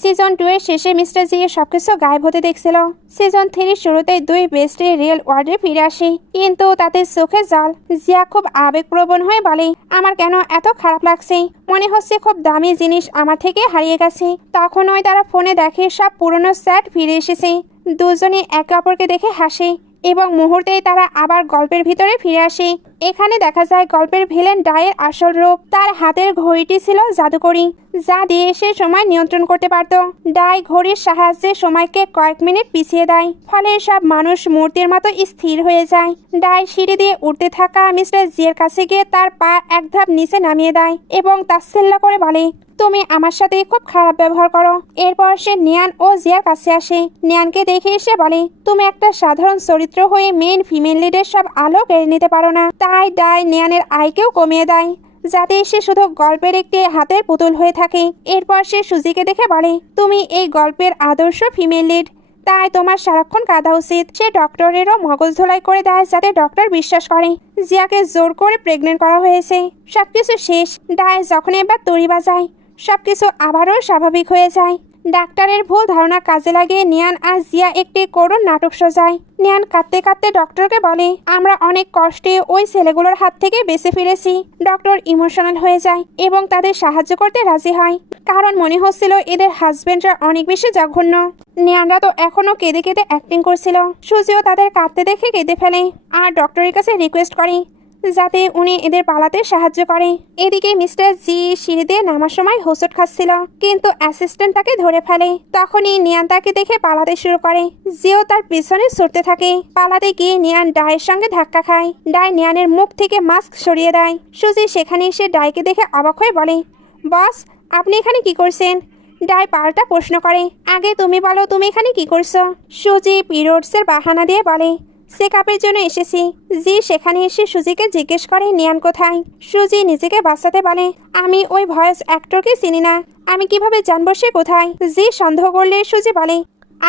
Season 2 এর শেষে mister জি এর সবকিছু গায়েব হতে দেখছিল। সিজন 3 শুরুতে দুই বেস্টে রিয়েল ওয়ার্ল্ডে ফিরে আসে, কিন্তু তাদের চোখে জল। জিয়া খুব আবেগপ্রবণ হয়ে বলে, আমার কেন এত খারাপ লাগছে, মনে হচ্ছে খুব দামি জিনিস আমার থেকে হারিয়ে গেছে। তখন ওই তারা ফোনে দেখে সব পুরনো সেট ফিরে এসেছে। দুজনে একে অপরকে দেখে হাসে এবং মুহূর্তেই তারা আবার গল্পের ভিতরে ফিরে আসে। এখানে দেখা যায় গল্পের ভিলেন ডাইয়ের আসল রূপ। তার হাতের ঘড়িটি ছিল জাদুকরি, যা দিয়ে সে সময় নিয়ন্ত্রণ করতে পারত। ডাই ঘড়ির সাহায্যে সময়কে কয়েক মিনিট পিছিয়ে দেয়, ফলে সব মানুষ মূর্তির মতো স্থির হয়ে যায়। ডাই সিঁড়ি দিয়ে উঠতে থাকা মিস্টার জিয়ের কাছে গিয়ে তার পা এক ধাপ নিচে নামিয়ে দেয় এবং তাচ্ছিল্য করে বলে, তুমি আমার সাথে খুব খারাপ ব্যবহার করো। এরপর সে নিয়ান ও জিয়ার কাছে আসে। নিয়ানকে দেখে এসে বলে, তুমি একটা সাধারণ চরিত্র হয়ে মেন ফিমেল লিডের সব আলো কেড়ে নিতে পারো না। তাই ডাই নিয়ানের আয়কেও কমিয়ে দেয়, যাতে সে শুধু গল্পের একটি হাতের পুতুল হয়ে থাকে। এরপর সে সুজিকে দেখে বলে, তুমি এই গল্পের আদর্শ ফিমেল লিড, তাই তোমার সারাক্ষণ কাঁদা উচিত। সে ডক্টরেরও মগজ ধোলাই করে দেয়, যাতে ডক্টর বিশ্বাস করে জিয়াকে জোর করে প্রেগনেন্ট করা হয়েছে। সবকিছু শেষ। ডাই যখন এবার তড়ি বাজায়, সবকিছু আবারও স্বাভাবিক হয়ে যায়। ডাক্তারের ভুল ধারণা কাজে লাগিয়ে নিয়ান আর জিয়া একটি করুণ নাটক সাজায়। নিয়ান কাঁদতে কাঁদতে ডক্টরকে বলে, আমরা অনেক কষ্টে ওই ছেলেগুলোর হাত থেকে বেঁচে ফিরেছি। ডক্টর ইমোশনাল হয়ে যায় এবং তাদের সাহায্য করতে রাজি হয়, কারণ মনে হচ্ছিল এদের হাজবেন্ডরা অনেক বেশি জঘন্য। নিয়ানরা তো এখনো কেঁদে কেঁদে অ্যাক্টিং করছিল। সুজিও তাদের কাঁদতে দেখে কেঁদে ফেলে আর ডক্টরের কাছে রিকোয়েস্ট করে যাতে উনি এদের পালাতে সাহায্য করে। এদিকে মিস্টার জি সিঁড়িতে নামার সময় হোঁচট খাচ্ছিল, কিন্তু অ্যাসিস্ট্যান্ট তাকে ধরে ফেলে। তখনই নিয়ান তাকে দেখে পালাতে শুরু করে। জিও তার পিছনে ছুটতে থাকে। পালাতে গিয়ে নিয়ান ডাইয়ের সঙ্গে ধাক্কা খায়। ডাই নিয়ানের মুখ থেকে মাস্ক সরিয়ে দেয়। সুজি সেখানে এসে ডাইকে দেখে অবাক হয়ে বলে, বস, আপনি এখানে কি করছেন? ডাই পাল্টা প্রশ্ন করে, আগে তুমি বলো, তুমি এখানে কি করছো? সুজি পিরিয়ডসের বাহানা দিয়ে বলে, চেকআপের জন্য এসেছি। জি সেখানে এসে সুজিকে জিজ্ঞেস করে নিয়ান কোথায়। সুজি নিজেকে বাঁচাতে বলে, আমি ওই ভয়েস অ্যাক্টরকে চিনি না, আমি কিভাবে জানবো সে কোথায়? জি সন্দেহ করলে সুজি বলে,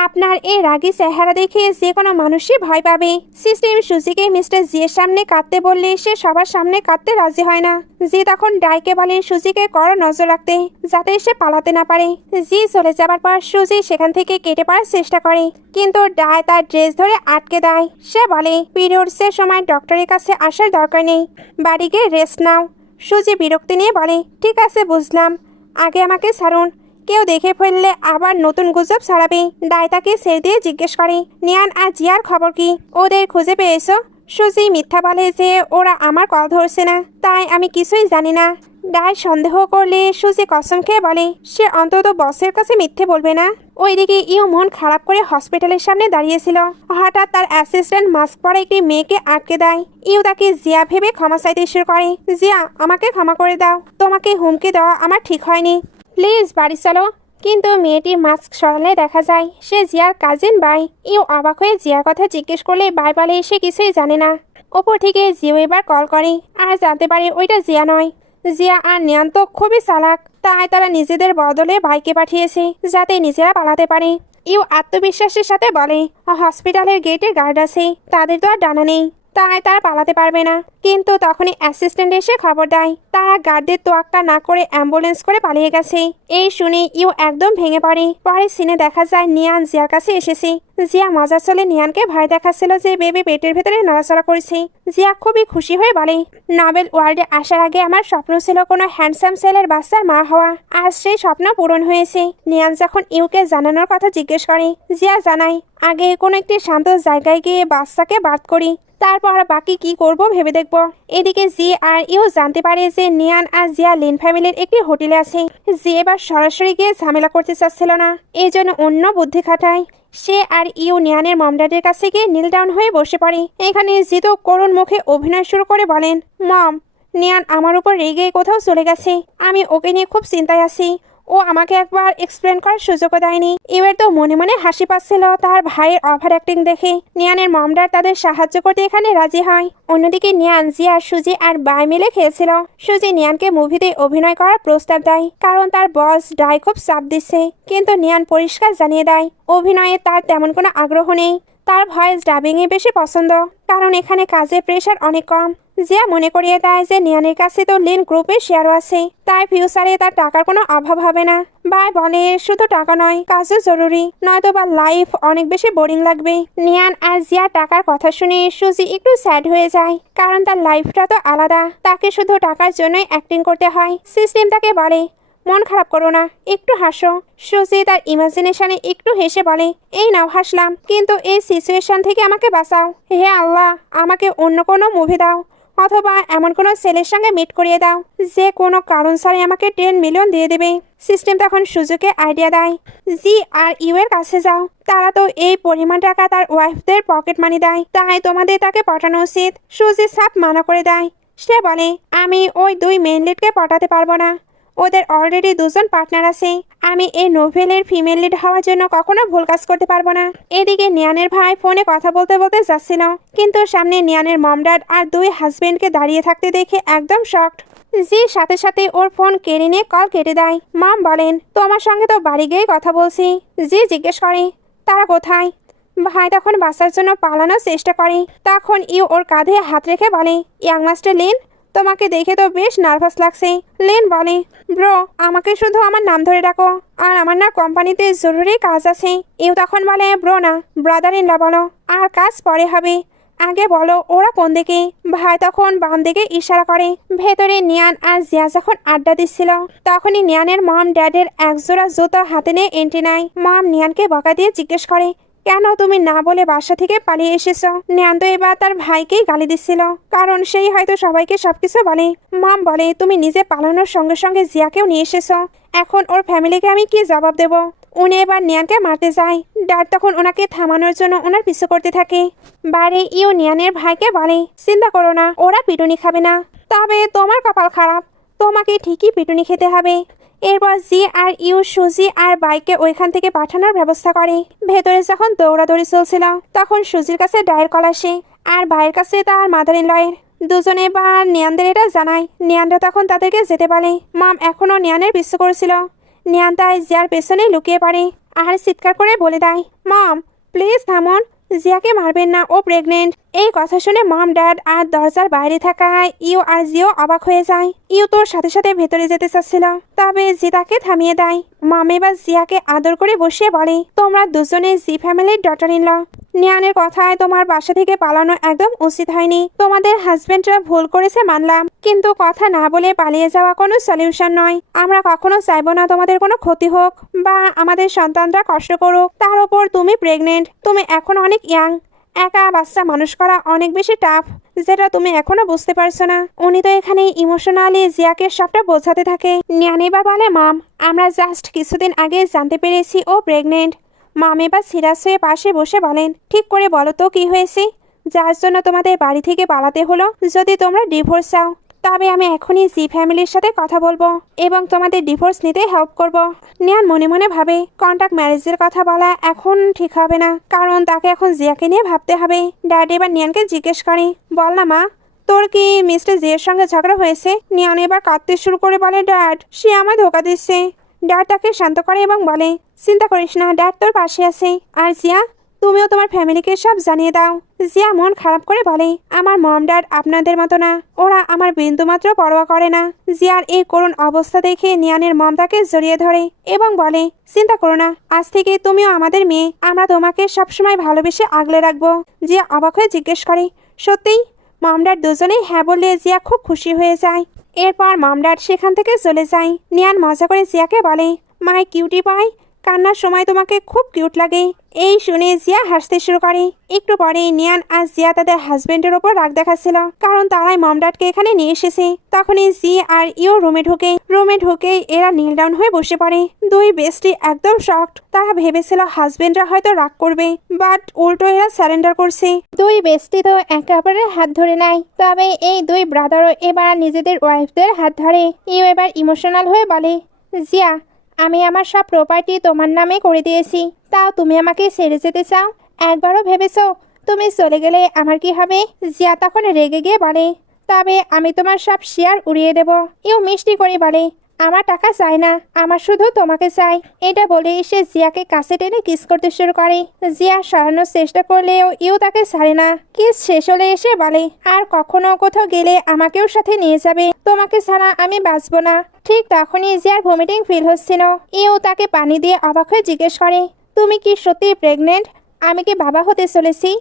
আপনার এই রাগী চেহারা দেখে যে কোনো মানুষই ভয় পাবে। সিস্টেম সুজিকে মিস্টার জিয়ের সামনে কাঁদতে বললে সে সবার সামনে কাঁদতে রাজি হয় না। জি তখন ডাইকে বলে সুজিকে করো নজর রাখতে, যাতে সে পালাতে না পারে। জি চলে যাবার পর সুজি সেখান থেকে কেটে পড়ার চেষ্টা করে, কিন্তু ডাই তার ড্রেস ধরে আটকে দেয়। সে বলে, পিরিয়ডসের সময় ডক্টরের কাছে আসার দরকার নেই, বাড়ি গিয়ে রেস্ট নাও। সুজি বিরক্তি নিয়ে বলে, ঠিক আছে বুঝলাম, আগে আমাকে ছাড়ুন, কেউ দেখে ফেললে আবার নতুন গুজব ছড়াবে। ডাই তাকে ছেড়ে দিয়ে জিজ্ঞেস করে, নিয়ান আর জিয়ার খবর কি? ওদের খুঁজে পেয়েছো? সুজি মিথ্যা বলে যে ওরা আমার কল ধরছে না, তাই আমি কিছুই জানি না। ডাই সন্দেহ করলে সুজি কসম খেয়ে বলে সে অন্তত বসের কাছে মিথ্যে বলবে না। ওইদিকে ইউ মন খারাপ করে হসপিটালের সামনে দাঁড়িয়েছিল। হঠাৎ তার অ্যাসিস্ট্যান্ট মাস্ক পরা একটি মেয়েকে আটকে দেয়। ইউ তাকে জিয়া ভেবে ক্ষমা চাইতে শুরু করে, জিয়া আমাকে ক্ষমা করে দাও, তোমাকে হুমকি দেওয়া আমার ঠিক হয়নি, প্লিজ বাড়ি চলো। কিন্তু মেয়েটি মাস্ক সরালে দেখা যায় সে জিয়ার কাজিন বাই। ইউ অবাক হয়ে জিয়ার কথা জিজ্ঞেস করলে বাই বলে সে কিছুই জানে না। ওপর থেকে জিও এবার কল করে আর জানতে পারে ওইটা জিয়া নয়। জিয়া আর নিয়ান তো খুবই চালাক, তাই তারা নিজেদের বদলে ভাইকে পাঠিয়েছে যাতে নিজেরা পালাতে পারে। ইউ আত্মবিশ্বাসের সাথে বলে, হসপিটালের গেটে গার্ড আছে, তাদের তো আর ডানা নেই, তাই তারা পালাতে পারবে না। কিন্তু তখনই অ্যাসিস্ট্যান্ট এসে খবর দেয় তারা গার্ডদের তোয়াক্কা না করে অ্যাম্বুলেন্স করে পালিয়ে গেছে। এই শুনে ইউ একদম ভেঙে পড়ে। পরে সিনে দেখা যায় নিয়ান জিয়ার কাছে এসেছে। জিয়া মজার চলে নিয়ানকে ভয় দেখাচ্ছিল যে বেবি পেটের ভেতরে নড়াচড়া করেছে। জিয়া খুবই খুশি হয়ে বলে, নভেল ওয়ার্ল্ডে আসার আগে আমার স্বপ্ন ছিল কোনো হ্যান্ডসাম ছেলের বাচ্চার মা হওয়া, আজ সেই স্বপ্ন পূরণ হয়েছে। নিয়ান যখন ইউকে জানানোর কথা জিজ্ঞেস করে, জিয়া জানায় আগে কোনো একটি শান্ত জায়গায় গিয়ে বাচ্চাকে বার্থ করি, তারপর বাকি কি করব ভেবে দেখব। এদিকে জি আর ইউ জানতে পারে যে নিয়ান আর জিয়া লিন ফ্যামিলির একটি হোটেলে আছে। জি এবার সরাসরি গিয়ে ঝামেলা করতে চাচ্ছিল না, এই জন্য অন্য বুদ্ধি খাটায়। সে আর ইউ নিয়ানের মম ড্যাডের কাছে গিয়ে নীল ডাউন হয়ে বসে পড়ে। এখানে জিতো করুণ মুখে অভিনয় শুরু করে বলেন, মম, নিয়ান আমার উপর রেগে কোথাও চলে গেছে, আমি ওকে নিয়ে খুব চিন্তায় আছি। ও আমাকে একবার এক্সপ্লেন করার সুযোগও দেয়নি। এবার তো মনে মনে হাসি পাচ্ছিল তার ভাইয়ের ওভার অ্যাক্টিং দেখে। নিয়ানের মমডার তাদের সাহায্য করতে এখানে রাজি হয়। অন্যদিকে নিয়ান জিয়া সুজি আর বাই মিলে খেলছিল। সুজি নিয়ানকে মুভিতে অভিনয় করার প্রস্তাব দেয়, কারণ তার বস ডাই খুব চাপ দিচ্ছে, কিন্তু নিয়ান পরিষ্কার জানিয়ে দেয় অভিনয়ে তার তেমন কোনো আগ্রহ নেই। তার ভয়েস ডাবিংয়ে বেশি পছন্দ, কারণ এখানে কাজের প্রেশার অনেক কম। জিয়া মনে করিয়ে দেয় যে নিয়ানের কাছে তো লিন গ্রুপের শেয়ারও আছে, তাই ফিউচারে তার টাকার কোনো অভাব হবে না। ভাই বলে শুধু টাকা নয়, কাজও জরুরি, নয়তো বা লাইফ অনেক বেশি বোরিং লাগবে। নিয়ান আর জিয়ার টাকার কথা শুনে সুজি একটু স্যাড হয়ে যায়, কারণ তার লাইফটা তো আলাদা, তাকে শুধু টাকার জন্যই অ্যাক্টিং করতে হয়। সিস্টেম তাকে বলে মন খারাপ করো না, একটু হাসো। সুজি তার ইমাজিনেশনে একটু হেসে বলে এই নাও হাসলাম, কিন্তু এই সিচুয়েশন থেকে আমাকে বাঁচাও। হে আল্লাহ, আমাকে অন্য কোনো মুভি দাও, অথবা এমন কোনো ছেলের সঙ্গে মিট করিয়ে দাও যে কোনো কারণ ছাড়াই আমাকে 10 মিলিয়ন দিয়ে দেবে। সিস্টেম তখন সুজুকে আইডিয়া দেয় জি আর ইউ এর কাছে যাও, তারা তো এই পরিমাণ টাকা তার ওয়াইফদের পকেট মানি দেয়, তাই তোমাদের তাকে পাঠানো উচিত। সুজি সাপ মানা করে দেয়। সে বলে আমি ওই 2 মেইন লিডকে পাঠাতে পারবো না, ওদের অলরেডি 2জন পার্টনার আছে। আমি এই নোভেলের ফিমেল লিড হওয়ার জন্য কখনো ভুল কাজ করতে পারবো না। এদিকে নিয়ানের ভাই ফোনে কথা বলতে বলতে যাচ্ছিল, কিন্তু সামনে নিয়ানের মম ড্যাড আর 2 হাজবেন্ডকে দাঁড়িয়ে থাকতে দেখে একদম শকড। জি সাথে সাথে ওর ফোন কেড়ে নিয়ে কল কেটে দেয়। মম বলেন তোমার সঙ্গে তো বাড়ি গিয়ে কথা বলছি। জি জিজ্ঞেস করে তারা কোথায়। ভাই তখন বাঁচার জন্য পালানোর চেষ্টা করে, তখন ইউ ওর কাঁধে হাত রেখে বলে ইয়াং মাস্টার লিন, তোমাকে দেখে তো বেশ নার্ভাস লাগছে। লিন বলে ব্রো, আমাকে শুধু আমার নাম ধরে ডাকো, আর আমার না কোম্পানিতে জরুরি কাজ আছে। ইউ তখন বলে ব্রো না, ব্রাদার ইন ল বলো, আর কাজ পরে হবে, আগে বলো ওরা কোন দিকে। ভাই তখন বাম দিকে ইশারা করে। ভেতরে নিয়ান আর জিয়া যখন আড্ডা দিচ্ছিল, তখনই নিয়ানের মম ড্যাডের একজোড়া জুতো হাতে নিয়ে এন্ট্রি নেয়। মম নিয়ানকে বকা দিয়ে জিজ্ঞেস করে কেন তুমি না বলে বাসা থেকে পালিয়ে এসেছো। নিয়ান তো এবার তার ভাইকেই গালি দিচ্ছিল, কারণ সেই হয়তো সবাইকে সবকিছু বলে। মম বলে তুমি নিজে পালানোর সঙ্গে সঙ্গে জিয়াকেও নিয়ে এসেছো, এখন ওর ফ্যামিলিকে আমি কি জবাব দেব। উনি এবার নিয়ানকে মারতে যায়। ড্যাড তখন ওনাকে থামানোর জন্য ওনার পিছু করতে থাকে। বাড়ি ইউ নিয়ানের ভাইকে বলে চিন্তা করো না, ওরা পিটুনি খাবে না, তবে তোমার কপাল খারাপ, তোমাকে ঠিকই পিটুনি খেতে হবে। এরপর জি আর ইউ সুজি আর বাইকে ওইখান থেকে পাঠানোর ব্যবস্থা করে। ভেতরে যখন দৌড়াদৌড়ি চলছিল, তখন সুজির কাছে ডায়ের কল আসে, আর ভাইয়ের কাছে তার মাদার ইন লয়ের। দুজনে বা নিয়ানদের এটা জানায়। নিয়ানরা তখন তাদেরকে যেতে বলে। মম এখনও নিয়ানের পিছু করছিল। নিয়ান তাই জিয়ার পেছনে লুকিয়ে পড়ে আর চিৎকার করে বলে দেয় মম প্লিজ থামুন, জিয়াকে মারবেন না, ও প্রেগনেন্ট। এই কথা শুনে মম ড্যাড আর দরজার বাইরে থাকা ইউ আর জিও অবাক হয়ে যায়। ইউ তোর সাথে সাথে ভেতরে যেতে চাচ্ছিল, তবে জি তাকে থামিয়ে দেয়। মম এবার জিয়াকে আদর করে বসিয়ে বলে তোমরা দুজনে জি ফ্যামিলির ডটার ইন ল। নিয়ানের কথায় তোমার বাসা থেকে পালানো একদম উচিত হয়নি। তোমাদের হাজবেন্ডরা ভুল করেছে মানলাম, কিন্তু কথা না বলে পালিয়ে যাওয়া কোনো সলিউশন নয়। আমরা কখনো চাইবো না তোমাদের কোনো ক্ষতি হোক বা আমাদের সন্তানরা কষ্ট করুক। তার উপর তুমি প্রেগনেন্ট, তুমি এখন অনেক ইয়াং, একা বাচ্চা মানুষ করা অনেক বেশি টাফ, যেটা তুমি এখনো বুঝতে পারছো না। উনি তো এখানে ইমোশনালি জিয়াকে সবটা বোঝাতে থাকে। নিয়ান এবার বলে মাম আমরা জাস্ট কিছুদিন আগে জানতে পেরেছি ও প্রেগনেন্ট। মাম এবার সিরিয়াস হয়ে পাশে বসে বলেন ঠিক করে বলো তো কি হয়েছে, যার জন্য তোমাদের বাড়ি থেকে পালাতে হলো। যদি তোমরা ডিভোর্স চাও, তবে আমি এখনই জি ফ্যামিলির সাথে কথা বলবো এবং তোমাদের ডিভোর্স নিতে হেল্প করব। নিয়ান মনে মনে ভাবে কন্ট্যাক্ট ম্যারেজের কথা বলা এখন ঠিক হবে না, কারণ তাকে এখন জিয়াকে নিয়ে ভাবতে হবে। ড্যাড এবার নিয়ানকে জিজ্ঞেস করে বল না মা, তোর কি মিস্টার জিয়ের সঙ্গে ঝগড়া হয়েছে। নিয়ান এবার কাঁদতে শুরু করে বলে ড্যাড সে আমায় ধোকা দিচ্ছে। ড্যাড তাকে শান্ত করে এবং বলে চিন্তা করিস না, ড্যাড তোর পাশে আছে। আর জিয়া তুমিও তোমার ফ্যামিলিকে সব জানিয়ে দাও। জিয়া মন খারাপ করে বলে আমার মম ড্যাড আপনাদের মতো না, ওরা আমার বিন্দুমাত্র পরোয়া করে না। জিয়ার এই করুণ অবস্থা দেখে নিয়ানের মম তাকে জড়িয়ে ধরে এবং বলে চিন্তা করো না, আজ থেকে তুমিও আমাদের মেয়ে, আমরা তোমাকে সবসময় ভালোবেসে আগলে রাখবো। জিয়া অবাক হয়ে জিজ্ঞেস করে সত্যিই। মম ড্যাড দুজনেই হ্যাঁ বললে জিয়া খুব খুশি হয়ে যায়। এরপর মম ড্যাড সেখান থেকে চলে যায়। নিয়ান মজা করে জিয়াকে বলে মাই কিউটি পাই, কান্নার সময় তোমাকে খুব কিউট লাগে। এই শুনে জিয়া হাসতে শুরু করে। একটু পরে নিয়ান আর জিয়া তাদের হাজবেন্ডের ওপর রাগ দেখাচ্ছিল, কারণ তারাই মম ড্যাডকে এখানে নিয়ে এসেছে। তখনই জি আর ইও রুমে ঢুকে এরা নীল ডাউন হয়ে বসে পড়ে। দুই বেস্টি একদম শকড। তারা ভেবেছিল হাজবেন্ডরা হয়তো রাগ করবে, বাট উল্টো এরা স্যারেন্ডার করছে। দুই বেস্টি তো একে অপরের হাত ধরে নেয়, তবে এই দুই ব্রাদারও এবার নিজেদের ওয়াইফদের হাত ধরে। ইও এবার ইমোশনাল হয়ে বলে জিয়া আমি আমার সব প্রপার্টি তোমার নামে করে দিয়েছি, তাও তুমি আমাকে ছেড়ে যেতে চাও। একবারও ভেবেছো তুমি চলে গেলে আমার কি হবে। জিয়া তখন রেগে গিয়ে বলে তবে আমি তোমার সব শেয়ার উড়িয়ে দেব। ইউ মিষ্টি করে বলে আমার টাকা চাই না, আমার শুধু তোমাকে চাই। এটা বলে সে জিয়াকে কাছে টেনে কিস করতে শুরু করে। জিয়া সরানোর চেষ্টা করলেও ইউ তাকে ছাড়ে না। কিস শেষ হলে এসে বলে, আর কখনো কোথাও গেলে আমাকেও সাথে নিয়ে যাবে, তোমাকে ছাড়া আমি বাঁচবো না। ঠিক তখনই জিয়ার ভমিটিং ফিল হচ্ছিল। ইউ তাকে পানি দিয়ে অবাক হয়ে জিজ্ঞেস করে, তুমি কি সত্যি প্রেগনেন্ট? আমি কি বাবা হতে চলেছি?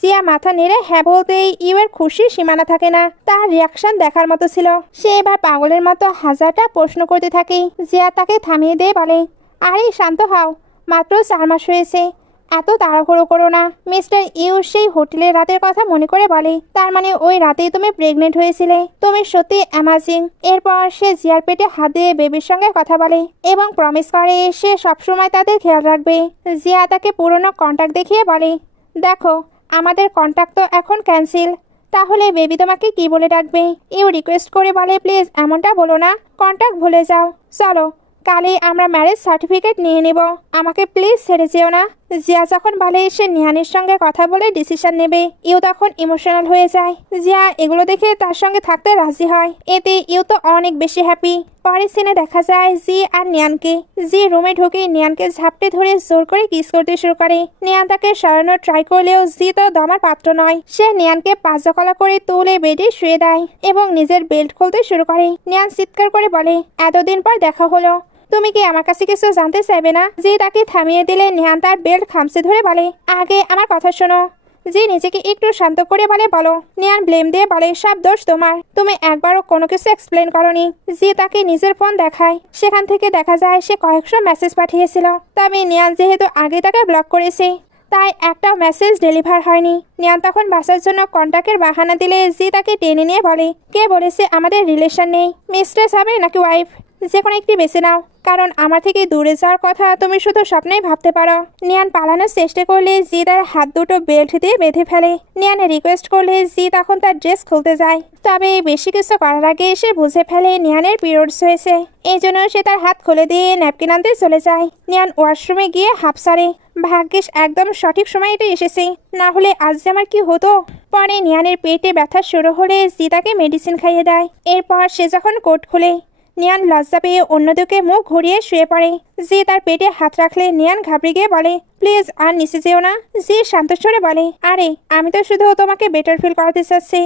জিয়া মাথা নেড়ে হ্যাঁ বলতেই ইউয়ের খুশির সীমানা থাকে না। তার রিয়াকশন দেখার মতো ছিল। সে এবার পাগলের মতো হাজারটা প্রশ্ন করতে থাকে। জিয়া তাকে থামিয়ে দিয়ে বলে, আরে শান্ত হও, মাত্র 4 মাস হয়েছে, এত তাড়াহুড়ো করো না। মিস্টার ইউ সেই হোটেলের রাতের কথা মনে করে বলে, তার মানে ওই রাতেই তুমি প্রেগনেন্ট হয়েছিলে, তুমি সত্যি অ্যামাজিং। এরপর সে জিয়ার পেটে হাত দিয়ে বেবির সঙ্গে কথা বলে এবং প্রমিস করে সে সবসময় তাদের খেয়াল রাখবে। জিয়া তাকে পুরনো কন্ট্যাক্ট দেখিয়ে বলে, দেখো আমাদের কন্ট্যাক্ট তো এখন ক্যান্সেল, তাহলে বেবি তোমাকে কি বলে ডাকবে? ইউ রিকোয়েস্ট করে বলে, প্লিজ এমনটা বলো না, কন্ট্যাক্ট ভুলে যাও। চলো কালই আমরা ম্যারেজ সার্টিফিকেট নিয়ে নেব, আমাকে প্লিজ ছেড়ে যেও না। জিয়া যখন বলে সে নিহানের সঙ্গে কথা বলে ডিসিশন নেবে, ইউ তখন ইমোশনাল হয়ে যায়। জিয়া এগুলো দেখে তার সঙ্গে থাকতে রাজি হয়। এতে ইউ তো অনেক বেশি হ্যাপি। পরের সিনে দেখা যায় জি আর নিয়ানকে। জি রুমে ঢুকে নিয়ানকে ঝাপটে ধরে জোর করে কিস করতে শুরু করে। নিয়ান তাকে সরানোর ট্রাই করলেও জি তো দমার পাত্র নয়। সে নিয়ানকে পাঁচকলা করে তুলে বেডে শুয়ে দেয় এবং নিজের বেল্ট খুলতে শুরু করে। নিয়ান চিৎকার করে বলে, এতদিন পর দেখা হলো, তুমি কি আমার কাছে কিছু জানতে চাইবে না? জি তাকে থামিয়ে দিলে নিহান তার বেল্ট খামচে ধরে বলে, আগে আমার কথা শোনো। জি নিজেকে একটু শান্ত করে বলে, বলো। নিয়ান ব্লেম দিয়ে বলে, সব দোষ তোমার, তুমি একবারও কোনো কিছু এক্সপ্লেন করনি। জি তাকে নিজের ফোন দেখায়, সেখান থেকে দেখা যায় সে কয়েকশো মেসেজ পাঠিয়েছিল, তবে নিয়ান যেহেতু আগে তাকে ব্লক করেছে তাই একটা মেসেজ ডেলিভার হয়নি। নিয়ান তখন বাসার জন্য কন্ট্যাক্টের বাহানা দিলে জি তাকে টেনে নিয়ে বলে, কে বলেছে আমাদের রিলেশন নেই? মিস্ট্রেস হবে নাকি ওয়াইফ? যে কোনো একটি বেছে নাও, কারণ আমার থেকে দূরে যাওয়ার কথা তুমি শুধু স্বপ্নেই ভাবতে পারো। নিয়ান পালানোর চেষ্টা করলে জি তার হাত দুটো বেল্ট দিয়ে বেঁধে ফেলে। নিয়ান রিকোয়েস্ট করলে জি তখন তার ড্রেস খুলতে যায়, তবে বেশি কিছু করার আগে সে বুঝে ফেলে নিয়ানের পিরিয়ডস হয়েছে। এই জন্য সে তার হাত খুলে দিয়ে ন্যাপকিন আনতে চলে যায়। নিয়ান ওয়াশরুমে গিয়ে হাঁপ ছাড়ে, ভাগ্যিস একদম সঠিক সময় এটা এসেছে, না হলে আজ যে আমার কি হতো। পরে নিয়ানের পেটে ব্যথা শুরু হলে জি তাকে মেডিসিন খাইয়ে দেয়। এরপর সে যখন কোট খুলে নিয়ান লজ্জা পেয়ে অন্যদিকে মুখ ঘুরিয়ে শুয়ে পড়ে। জি তার পেটে হাত রাখলে নিয়ান ঘাবড়ে গিয়ে বলে, প্লিজ আর নিচে যেও না। জি শান্ত স্বরে বলে, আরে আমি তো শুধু তোমাকে বেটার ফিল করাতে চাচ্ছি।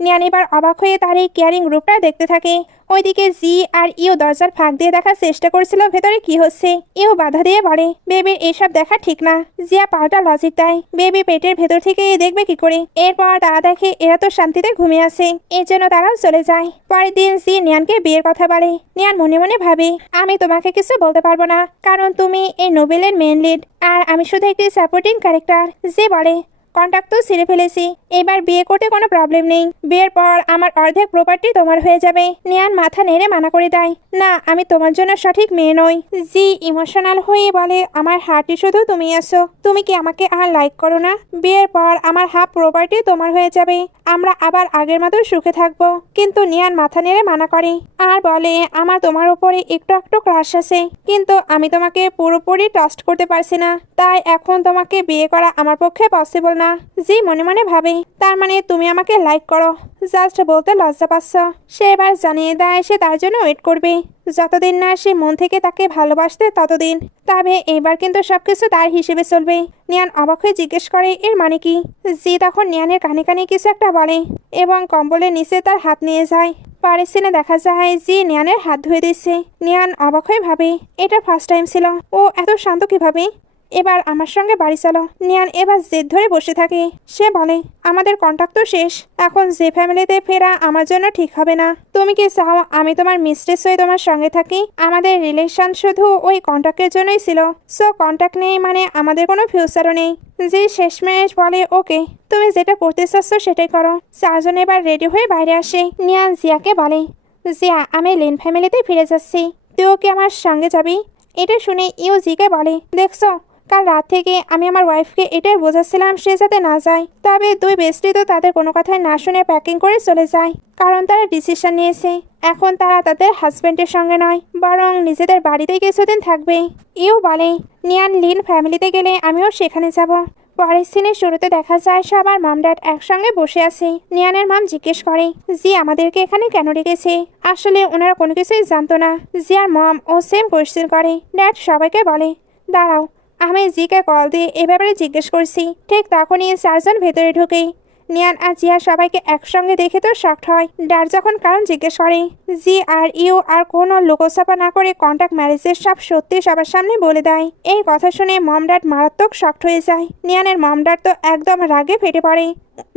নিয়ান এবার অবাক হয়ে তার এই কেয়ারিং রূপটা দেখতে থাকে। ওইদিকে জি আর ইউ দরজার ফাঁক দিয়ে দেখার চেষ্টা করছিল ভেতরে কি হচ্ছে। ইউ বাধা দিয়ে বলে, বেবির এসব দেখা ঠিক না। জিয়া পাল্টা লজিক দেয়, বেবি পেটের ভেতর থেকে দেখবে কি করে। এরপর তারা দেখে এরা তো শান্তিতে ঘুমিয়ে আছে, এর জন্য তারাও চলে যায়। পরের দিন জি নিয়ানকে বিয়ের কথা বলে। নিয়ান মনে মনে ভাবে, আমি তোমাকে কিছু বলতে পারবো না, কারণ তুমি এই নোবেলের মেন লিড আর আমি শুধু একটি সাপোর্টিং ক্যারেক্টার। জি বলে, কন্ট্যাক্ট তো ছেড়ে ফেলেছি, এবার বিয়ে করতে কোনো প্রবলেম নেই, বিয়ের পর আমার অর্ধেক প্রপার্টি তোমার হয়ে যাবে। নিয়ান মাথা নেড়ে মানা করে দেয়, না আমি তোমার জন্য সঠিক মেয়ে নই। জি ইমোশনাল হয়ে বলে, আমার হার্টে শুধু তুমি আছো, তুমি কি আমাকে আর লাইক করো না? বিয়ের পর আমার হাফ প্রপার্টি তোমার হয়ে যাবে, আমরা আবার আগের মতো সুখে থাকবো। কিন্তু নিয়ান মাথা নেড়ে মানা করে আর বলে, আমার তোমার উপরে একটু একটু ক্রাশ আছে, কিন্তু আমি তোমাকে পুরোপুরি ট্রাস্ট করতে পারছি না, তাই এখন তোমাকে বিয়ে করা আমার পক্ষে পসিবল না। জি মনে মনে ভাবে, তার মানে তুমি আমাকে লাইক করো, জাস্ট বলতে লজ্জা পাচ্ছ। সে এবার জানিয়ে দেয় সে তার জন্য ওয়েট করবে, যতদিন না সে মন থেকে তাকে ভালোবাসতে ততদিন। তবে এবার কিন্তু সবকিছু তার হিসেবে চলবে। নিয়ান অবাক হয়ে জিজ্ঞেস করে, এর মানে কি? জি তখন নিয়ানের কানে কানে কিছু একটা বলে এবং কম্বলের নিচে তার হাত নিয়ে যায়। পরের সিনে দেখা যায় জি নিয়ানের হাত ধুয়ে দিচ্ছে। নিয়ান অবাক হয়ে ভাবে, এটা ফার্স্ট টাইম ছিল, ও এত শান্ত কিভাবে? এবার আমার সঙ্গে বাড়ি চলো। নিয়ান এবার জেদ ধরে বসে থাকে। সে বলে, আমাদের কন্ট্যাক্ট তো শেষ, এখন যে ফ্যামিলিতে ফেরা আমার জন্য ঠিক হবে না। তুমি কি চাও আমি তোমার মিস্ট্রেস হয়ে তোমার সঙ্গে থাকি? আমাদের রিলেশন শুধু ওই কন্ট্যাক্টের জন্যই ছিল, সো কন্ট্যাক্ট নেই মানে আমাদের কোনো ফিউচারও নেই। যে শেষমেশ বলে, ওকে তুমি যেটা করতে চাচ্ছ সেটাই করো। চারজন এবার রেডি হয়ে বাইরে আসে। নিয়ান জিয়াকে বলে, জিয়া আমি লিন ফ্যামিলিতে ফিরে যাচ্ছি, তুইও কি আমার সঙ্গে যাবি? এটা শুনে ইউ জিকে বলে, দেখছো কাল রাত থেকে আমি আমার ওয়াইফকে এটাই বোঝাচ্ছিলাম সে যাতে না যায়, তবে দুই বেস্টি তো তাদের কোনো কথাই না শুনে প্যাকিং করে চলে যায়, কারণ তারা ডিসিশন নিয়েছে এখন তারা তাদের হাজব্যান্ডের সঙ্গে নয় বরং নিজেদের বাড়িতেই কিছুদিন থাকবে। ইউ বলে, নিয়ান লিন ফ্যামিলিতে গেলে আমিও সেখানে যাব। পরের সিনের শুরুতে দেখা যায় সবার মম ড্যাড একসঙ্গে বসে আছে। নিয়ানের মম জিজ্ঞেস করে, জি আমাদেরকে এখানে কেন রেখেছে? আসলে ওনারা কোনো কিছুই জানতো না। জিয়ার মম ও সেম কোয়েশ্চেন করে। ড্যাড সবাইকে বলে, দাঁড়াও, আমি জিকে কল দিয়ে এ ব্যাপারে জিজ্ঞেস করছি। ঠিক তখনই চারজন ভেতরে ঢুকে। নিয়ান আর জিয়া সবাইকে একসঙ্গে দেখে তো শকড হয়। ড্যাড যখন কারণ জিজ্ঞেস করে, জি আর ইউ আর কোনো লোকসাপা না করে কন্ট্যাক্ট ম্যারেজের সব সত্যি সবার সামনে বলে দেয়। এই কথা শুনে মম ড্যাড মারাত্মক শকড হয়ে যায়। নিয়ানের মম ড্যাড তো একদম রাগে ফেটে পড়ে।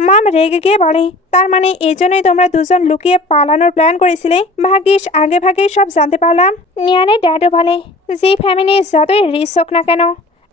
মম রেগে গিয়ে বলে, তার মানে এই জন্যই তোমরা দুজন লুকিয়ে পালানোর প্ল্যান করেছিলে? ভাগ্যিস আগে ভাগেই সব জানতে পারলাম। নিয়ানের ড্যাডও বলে, জি ফ্যামিলি যতই রিস্ক হোক না কেন,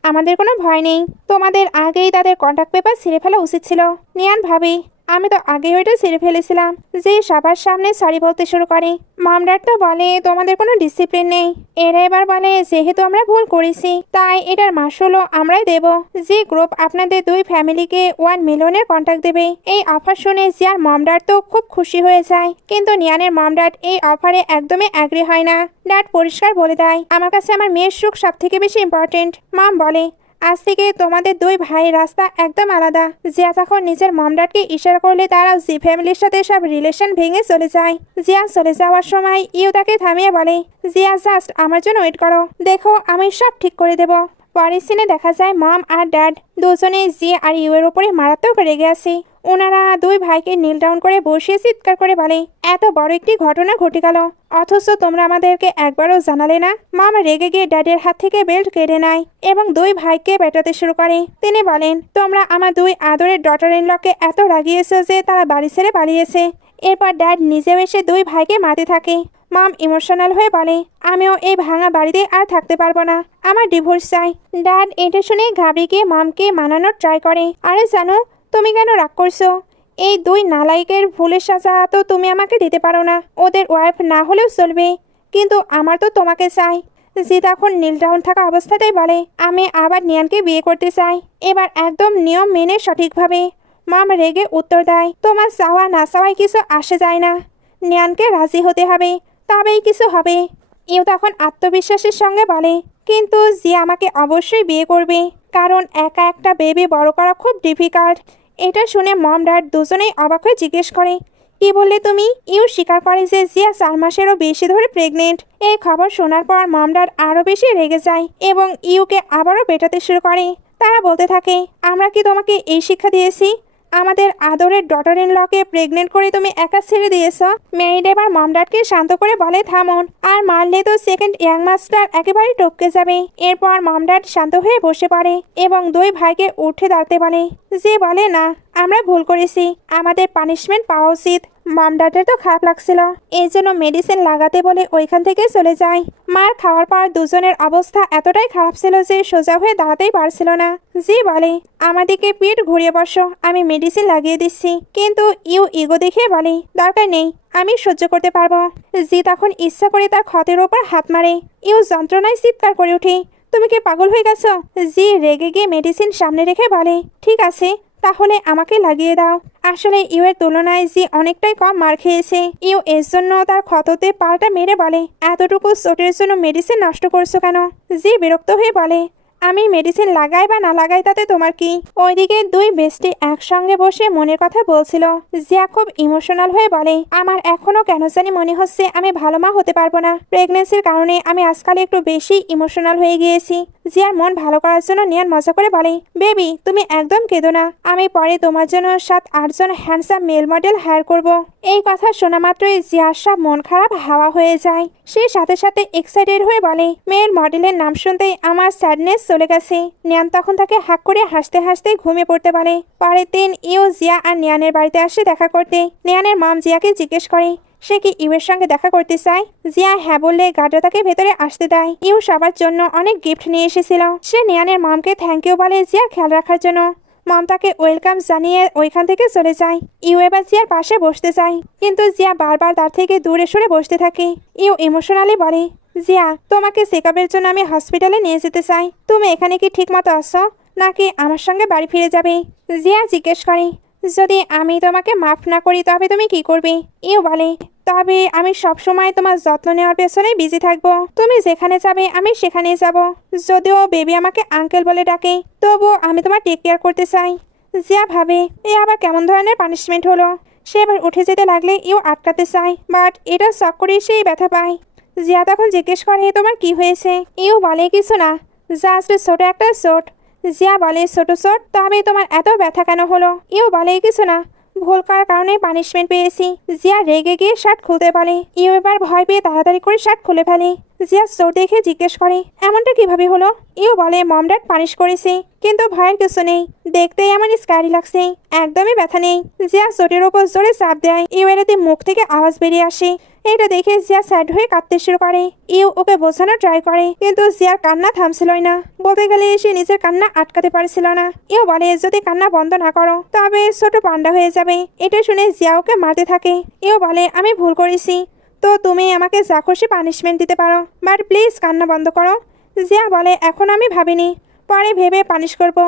আমাদের কোনো ভয় নেই। তোমাদের আগেই তাদের কন্ট্যাক্ট পেপার ছিঁড়ে ফেলা উচিত ছিল। নিয়ান ভাবি, আমি তো আগেই ওইটা ছিঁড়ে ফেলেছিলাম। যে সবার সামনে সরি বলতে শুরু করে। মম ড্যাড তো বলে তোমাদের কোনো ডিসিপ্লিন নেই। এরা এবার বলে যেহেতু আমরা ভুল করেছি তাই এটার মাসুলও আমরাই দেব। যে গ্রুপ আপনাদের দুই ফ্যামিলিকে 1 মিলিয়নের কন্ট্যাক্ট দেবে। এই অফার শুনে জিয়ার মম ড্যাড তো খুব খুশি হয়ে যায়, কিন্তু নিয়ানের মম ড্যাড এই অফারে একদমই অ্যাগ্রি হয় না। ড্যাড পরিষ্কার বলে দেয়, আমার কাছে আমার মেয়ের সুখ সব থেকে বেশি ইম্পর্টেন্ট। মম বলে, আজ থেকে তোমাদের দুই ভাইয়ের রাস্তা একদম আলাদা। জিয়া তখন নিজের মম ড্যাডকে ইশারা করলে তারাও জি ফ্যামিলির সাথে সব রিলেশন ভেঙে চলে যায়। জিয়া চলে যাওয়ার সময় ইউ তাকে থামিয়ে বলে, জিয়া জাস্ট আমার জন্য ওয়েট করো, দেখো আমি সব ঠিক করে দেব। পরের সিনে দেখা যায় মম আর ড্যাড দুজনে জি আর ইউ এর উপরে মারাত্মক রেগে আছে। ওনারা দুই ভাইকে নীল ডাউন করে বসিয়ে চিৎকার করে বলে, এত বড় একটি ঘটনা ঘটে গেল অথচ তোমরা আমাদেরকে একবারও জানালে না। মম রেগে গিয়ে ড্যাডের হাত থেকে বেল্ট কেড়ে নেয় এবং দুই ভাইকে পেটাতে শুরু করে। তিনি বলেন, তোমরা আমার দুই আদরের ডটার ইন লকে এত রাগিয়েছো যে তারা বাড়ি ছেড়ে পালিয়েছে। এরপর ড্যাড নিজেও এসে দুই ভাইকে মারতে থাকে। মম ইমোশনাল হয়ে বলে, আমিও এই ভাঙা বাড়িতে আর থাকতে পারবো না, আমার ডিভোর্স চাই। ড্যাড এটা শুনে ঘাবড়ে গিয়ে মমকে মানানোর ট্রাই করে, আরে জানো তুমি কেন রাগ করছো? এই দুই নালাইকের ভুলের সাজা তো তুমি আমাকে দিতে পারো না। ওদের ওয়াইফ না হলেও চলবে, কিন্তু আমার তো তোমাকে চাই। জি তখন নীল ডাউন থাকা অবস্থাতেই বলে, আমি আবার নিয়ানকে বিয়ে করতে চাই, এবার একদম নিয়ম মেনে সঠিকভাবে। মম রেগে উত্তর দেয়, তোমার চাওয়া না চাওয়ায় কিছু আসে যায় না, নিয়ানকে রাজি হতে হবে, তবেই কিছু হবে। ইউ তখন আত্মবিশ্বাসের সঙ্গে বলে, কিন্তু জি আমাকে অবশ্যই বিয়ে করবে, কারণ একা একটা বেবি বড় করা খুব ডিফিকাল্ট। এটা শুনে মম ড্যাড দুজনেই অবাক হয়ে জিজ্ঞেস করে, কি বললে তুমি? ইউ স্বীকার করে যে জিয়া 4 মাসেরও বেশি ধরে প্রেগনেন্ট। এই খবর শোনার পর মম ড্যাড আরও বেশি রেগে যায় এবং ইউকে আবারও পেটাতে শুরু করে। তারা বলতে থাকে, আমরা কি তোমাকে এই শিক্ষা দিয়েছি? আমাদের আদরের ডটার ইন লকে প্রেগনেন্ট করে তুমি একা ছেড়ে দিয়েছ। মেরিড এবার মম ড্যাডকে শান্ত করে বলে, থামুন, আর মারলে তো সেকেন্ড ইয়াং মাস্টার একেবারে টপকে যাবে। এরপর মম ড্যাড শান্ত হয়ে বসে পড়ে এবং দুই ভাইকে উঠে দাঁড়াতে বলে। যে বলে, না আমরা ভুল করেছি, আমাদের পানিশমেন্ট পাওয়া উচিত। মম ড্যাডের তো খারাপ লাগছিল, এই জন্য মেডিসিন লাগাতে বলে ওইখান থেকে চলে যায়। মার খাওয়ার পর দুজনের অবস্থা এতটাই খারাপ ছিল যে সোজা হয়ে দাঁড়াতেই পারছিল না। জি বলে, আমাদেরকে পিঠ ঘুরিয়ে বসো, আমি মেডিসিন লাগিয়ে দিচ্ছি। কিন্তু ইউ ইগো দেখে বলে, দরকার নেই, আমি সহ্য করতে পারবো। জি তখন ইচ্ছা করে তার ক্ষতের ওপর হাত মারে। ইউ যন্ত্রণায় চিৎকার করে ওঠে, তুমি কি পাগল হয়ে গেছো? জি রেগে গিয়ে মেডিসিন সামনে রেখে বলে, ঠিক আছে তাহলে আমাকে লাগিয়ে দাও। আসলে ইউ এর তুলনায় জি অনেকটাই কম মার খেয়েছে। ইউ এর জন্য তার ক্ষততে পাল্টা মেরে বলে, এতটুকু চোটের জন্য মেডিসিন নষ্ট করছো কেন? জি বিরক্ত হয়ে বলে, আমি মেডিসিন লাগাই বা না লাগাই তাতে তোমার কি? ওইদিকে দুই বেস্টি একসঙ্গে বসে মনের কথা বলছিল। জিয়া খুব ইমোশনাল হয়ে বলে, আমার এখনো কেন জানি মনে হচ্ছে আমি ভালো মা হতে পারবো না। প্রেগনেন্সির কারণে আমি আজকাল একটু বেশি ইমোশনাল হয়ে গিয়েছি। জিয়ার মন ভালো করার জন্য নিয়ান মজা করে বলে, বেবি তুমি একদম কেঁদো না, আমি পরে তোমার জন্য 7-8 জন হ্যান্ডসাম মেল মডেল হায়ার করব। এই কথা শোনা মাত্রই জিয়ার সব মন খারাপ হাওয়া হয়ে যায়। সে সাথে সাথে এক্সাইটেড হয়ে বলে, মেল মডেলের নাম শুনতেই আমার স্যাডনেস চলে গেছে। নিয়ান তখন তাকে হাক করে হাসতে হাসতে ঘুমিয়ে পড়তে বলে। পরের দিন ইউ জিয়া আর নিয়ানের বাড়িতে আসে দেখা করতে। নিয়ানের মম জিয়াকে জিজ্ঞেস করে, সে কি ইউ এর সঙ্গে দেখা করতে চায়? জিয়া হ্যাঁ বললে গার্ডরা তাকে ভেতরে আসতে দেয়। ইউ সবার জন্য অনেক গিফট নিয়ে এসেছিল। সে নিয়ানের মমকে থ্যাংক ইউ বলে জিয়ার খেয়াল রাখার জন্য। মম তাকে ওয়েলকাম জানিয়ে ওইখান থেকে চলে যায়। ইউ এবার জিয়ার পাশে বসতে চায়, কিন্তু জিয়া বারবার তার থেকে দূরে সরে বসতে থাকে। ইউ ইমোশনালি বলে, জিয়া তোমাকে চেকআপের জন্য আমি হসপিটালে নিয়ে যেতে চাই, তুমি এখানে কি ঠিক মতো আসছো নাকি আমার সঙ্গে বাড়ি ফিরে যাবে? জিয়া জিজ্ঞেস করে, যদি আমি তোমাকে মাফ না করি তবে তুমি কি করবে? ইউ বলে, তবে আমি সবসময় তোমার যত্ন নেওয়ার পেছনেই বিজি থাকবো। তুমি যেখানে যাবে আমি সেখানেই যাব। যদিও বেবি আমাকে আঙ্কেল বলে ডাকে, তবুও আমি তোমার টেক কেয়ার করতে চাই। জিয়া ভাবে এ আবার কেমন ধরনের পানিশমেন্ট হলো। সে এবার উঠে যেতে লাগলে ইউ আটকাতে চায়, বাট এটা শখ করে সেই ব্যথা পায়। জিয়া তখন জিজ্ঞেস করে তোমার কি হয়েছে? ইউ বলে কিছু না, জাস্ট ছোট একটা চোট। জিয়া বলে ছোট চোট, তবে তোমার এত ব্যথা কেন হলো? ইউ বলে কিছু না, ভুল করার কারণে পানিশমেন্ট পেয়েছি। জিয়া রেগে গিয়ে শার্ট খুলতে বলে। ইউ এবার ভয় পেয়ে তাড়াতাড়ি করে শার্ট খুলে ফেলে। জিয়া চোট দেখে জিজ্ঞেস করে এমনটা কিভাবে হলো? ইউ বলে মম ড্যাড পানিশ করেছে, কিন্তু ভয়ের কিছু নেই, দেখতেই আমার স্ক্যারি লাগছে, একদমই ব্যথা নেই। জিয়া চোটের ওপর জোরে চাপ দেয়। ইউ এরাতে মুখ থেকে আওয়াজ বেরিয়ে আসে। এটা দেখে জিয়া স্যাড হয়ে কাঁদতে শুরু করে। ইউ ওকে বোঝানোর ট্রাই করে, কিন্তু জিয়ার কান্না থামছিলই না। বলতে গেলে সে নিজের কান্না আটকাতে পারছিল না। ইউ বলে যদি কান্না বন্ধ না করো তবে ছোট পান্ডা হয়ে যাবে। এটা শুনে জিয়া ওকে মারতে থাকে। ইউ বলে আমি ভুল করেছি, তো তুমি আমাকে যা খুশি পানিশমেন্ট দিতে পারো, বাট প্লিজ কান্না বন্ধ করো। জিয়া বলে এখন আমি ভাবিনি, পরে ভেবে পানিশ করব।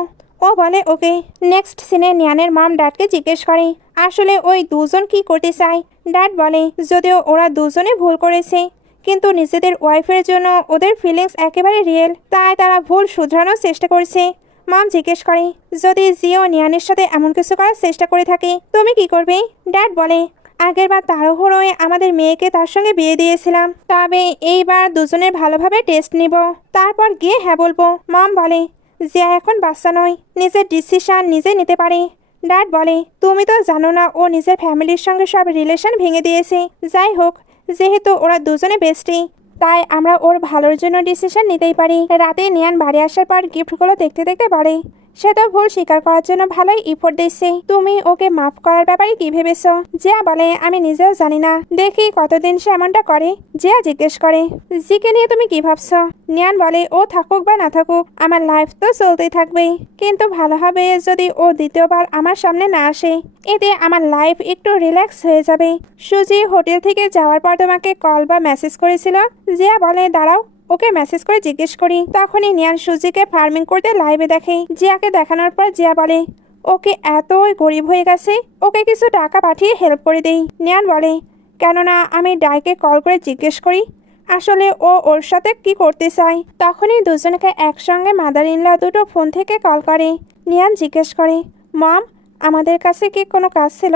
ও বলে ওকে। নেক্সট সিনে নিয়ানের মম ড্যাডকে জিজ্ঞেস করে আসলে ওই দুজন কি করতে চায়। ড্যাড বলে যদিও ওরা দুজনে ভুল করেছে, কিন্তু নিজেদের ওয়াইফের জন্য ওদের ফিলিংস একেবারে রিয়েল, তাই তারা ভুল শুধরানোর চেষ্টা করছে। মম জিজ্ঞেস করে যদি জিও নিয়ানের সাথে এমন কিছু করার চেষ্টা করে থাকে তুমি কি করবে? ড্যাড বলে আগেরবার তাড়াহুড়োয় আমাদের মেয়েকে তার সঙ্গে বিয়ে দিয়েছিলাম, তবে এইবার দুজনের ভালোভাবে টেস্ট নিব, তারপর গিয়ে হ্যাঁ বলবো। মম বলে জিয়া এখন বাচ্চা নয়, নিজের ডিসিশন নিজে নিতে পারে। ড্যাড বলে তুমি তো জানো না ও নিজের ফ্যামিলির সঙ্গে সব রিলেশন ভেঙে দিয়েছে। যাই হোক, যেহেতু ওরা দুজনে বেস্টি, তাই আমরা ওর ভালোর জন্য ডিসিশন নিতেই পারি। রাতে নিয়ান বাড়ি আসার পর গিফটগুলো দেখতে দেখতে বলে সে তো ভুল স্বীকার করার জন্য ভালোই ইফোর্ট দিচ্ছে, তুমি ওকে মাফ করার ব্যাপারে কি ভেবেছো? জিয়া বলে আমি নিজেও জানি না, দেখি কতদিন সে এমনটা করে। জিয়া জিজ্ঞেস করে জিকে নিয়ে তুমি কি ভাবছো? নিয়ান বলে ও থাকুক বা না থাকুক আমার লাইফ তো চলতেই থাকবে, কিন্তু ভালো হবে যদি ও দ্বিতীয়বার আমার সামনে না আসে, এতে আমার লাইফ একটু রিল্যাক্স হয়ে যাবে। সুজি হোটেল থেকে যাওয়ার পর তোমাকে কল বা মেসেজ করেছিল? জিয়া বলে দাঁড়াও, ওকে মেসেজ করে জিজ্ঞেস করি। তখনই নিয়ান সুজিকে ফার্মিং করতে লাইভে দেখে। জিয়াকে দেখানোর পর জিয়া বলে ওকে এতই গরিব হয়ে গেছে, ওকে কিছু টাকা পাঠিয়ে হেল্প করে দেই। নিয়ান বলে কেননা আমি ডাইকে কল করে জিজ্ঞেস করি আসলে ও ওর সাথে কি করতে চায়। তখনই দুজনকে একসঙ্গে মাদার ইনলা দুটো ফোন থেকে কল করে। নিয়ান জিজ্ঞেস করে মম আমাদের কাছে কি কোনো কাজ ছিল?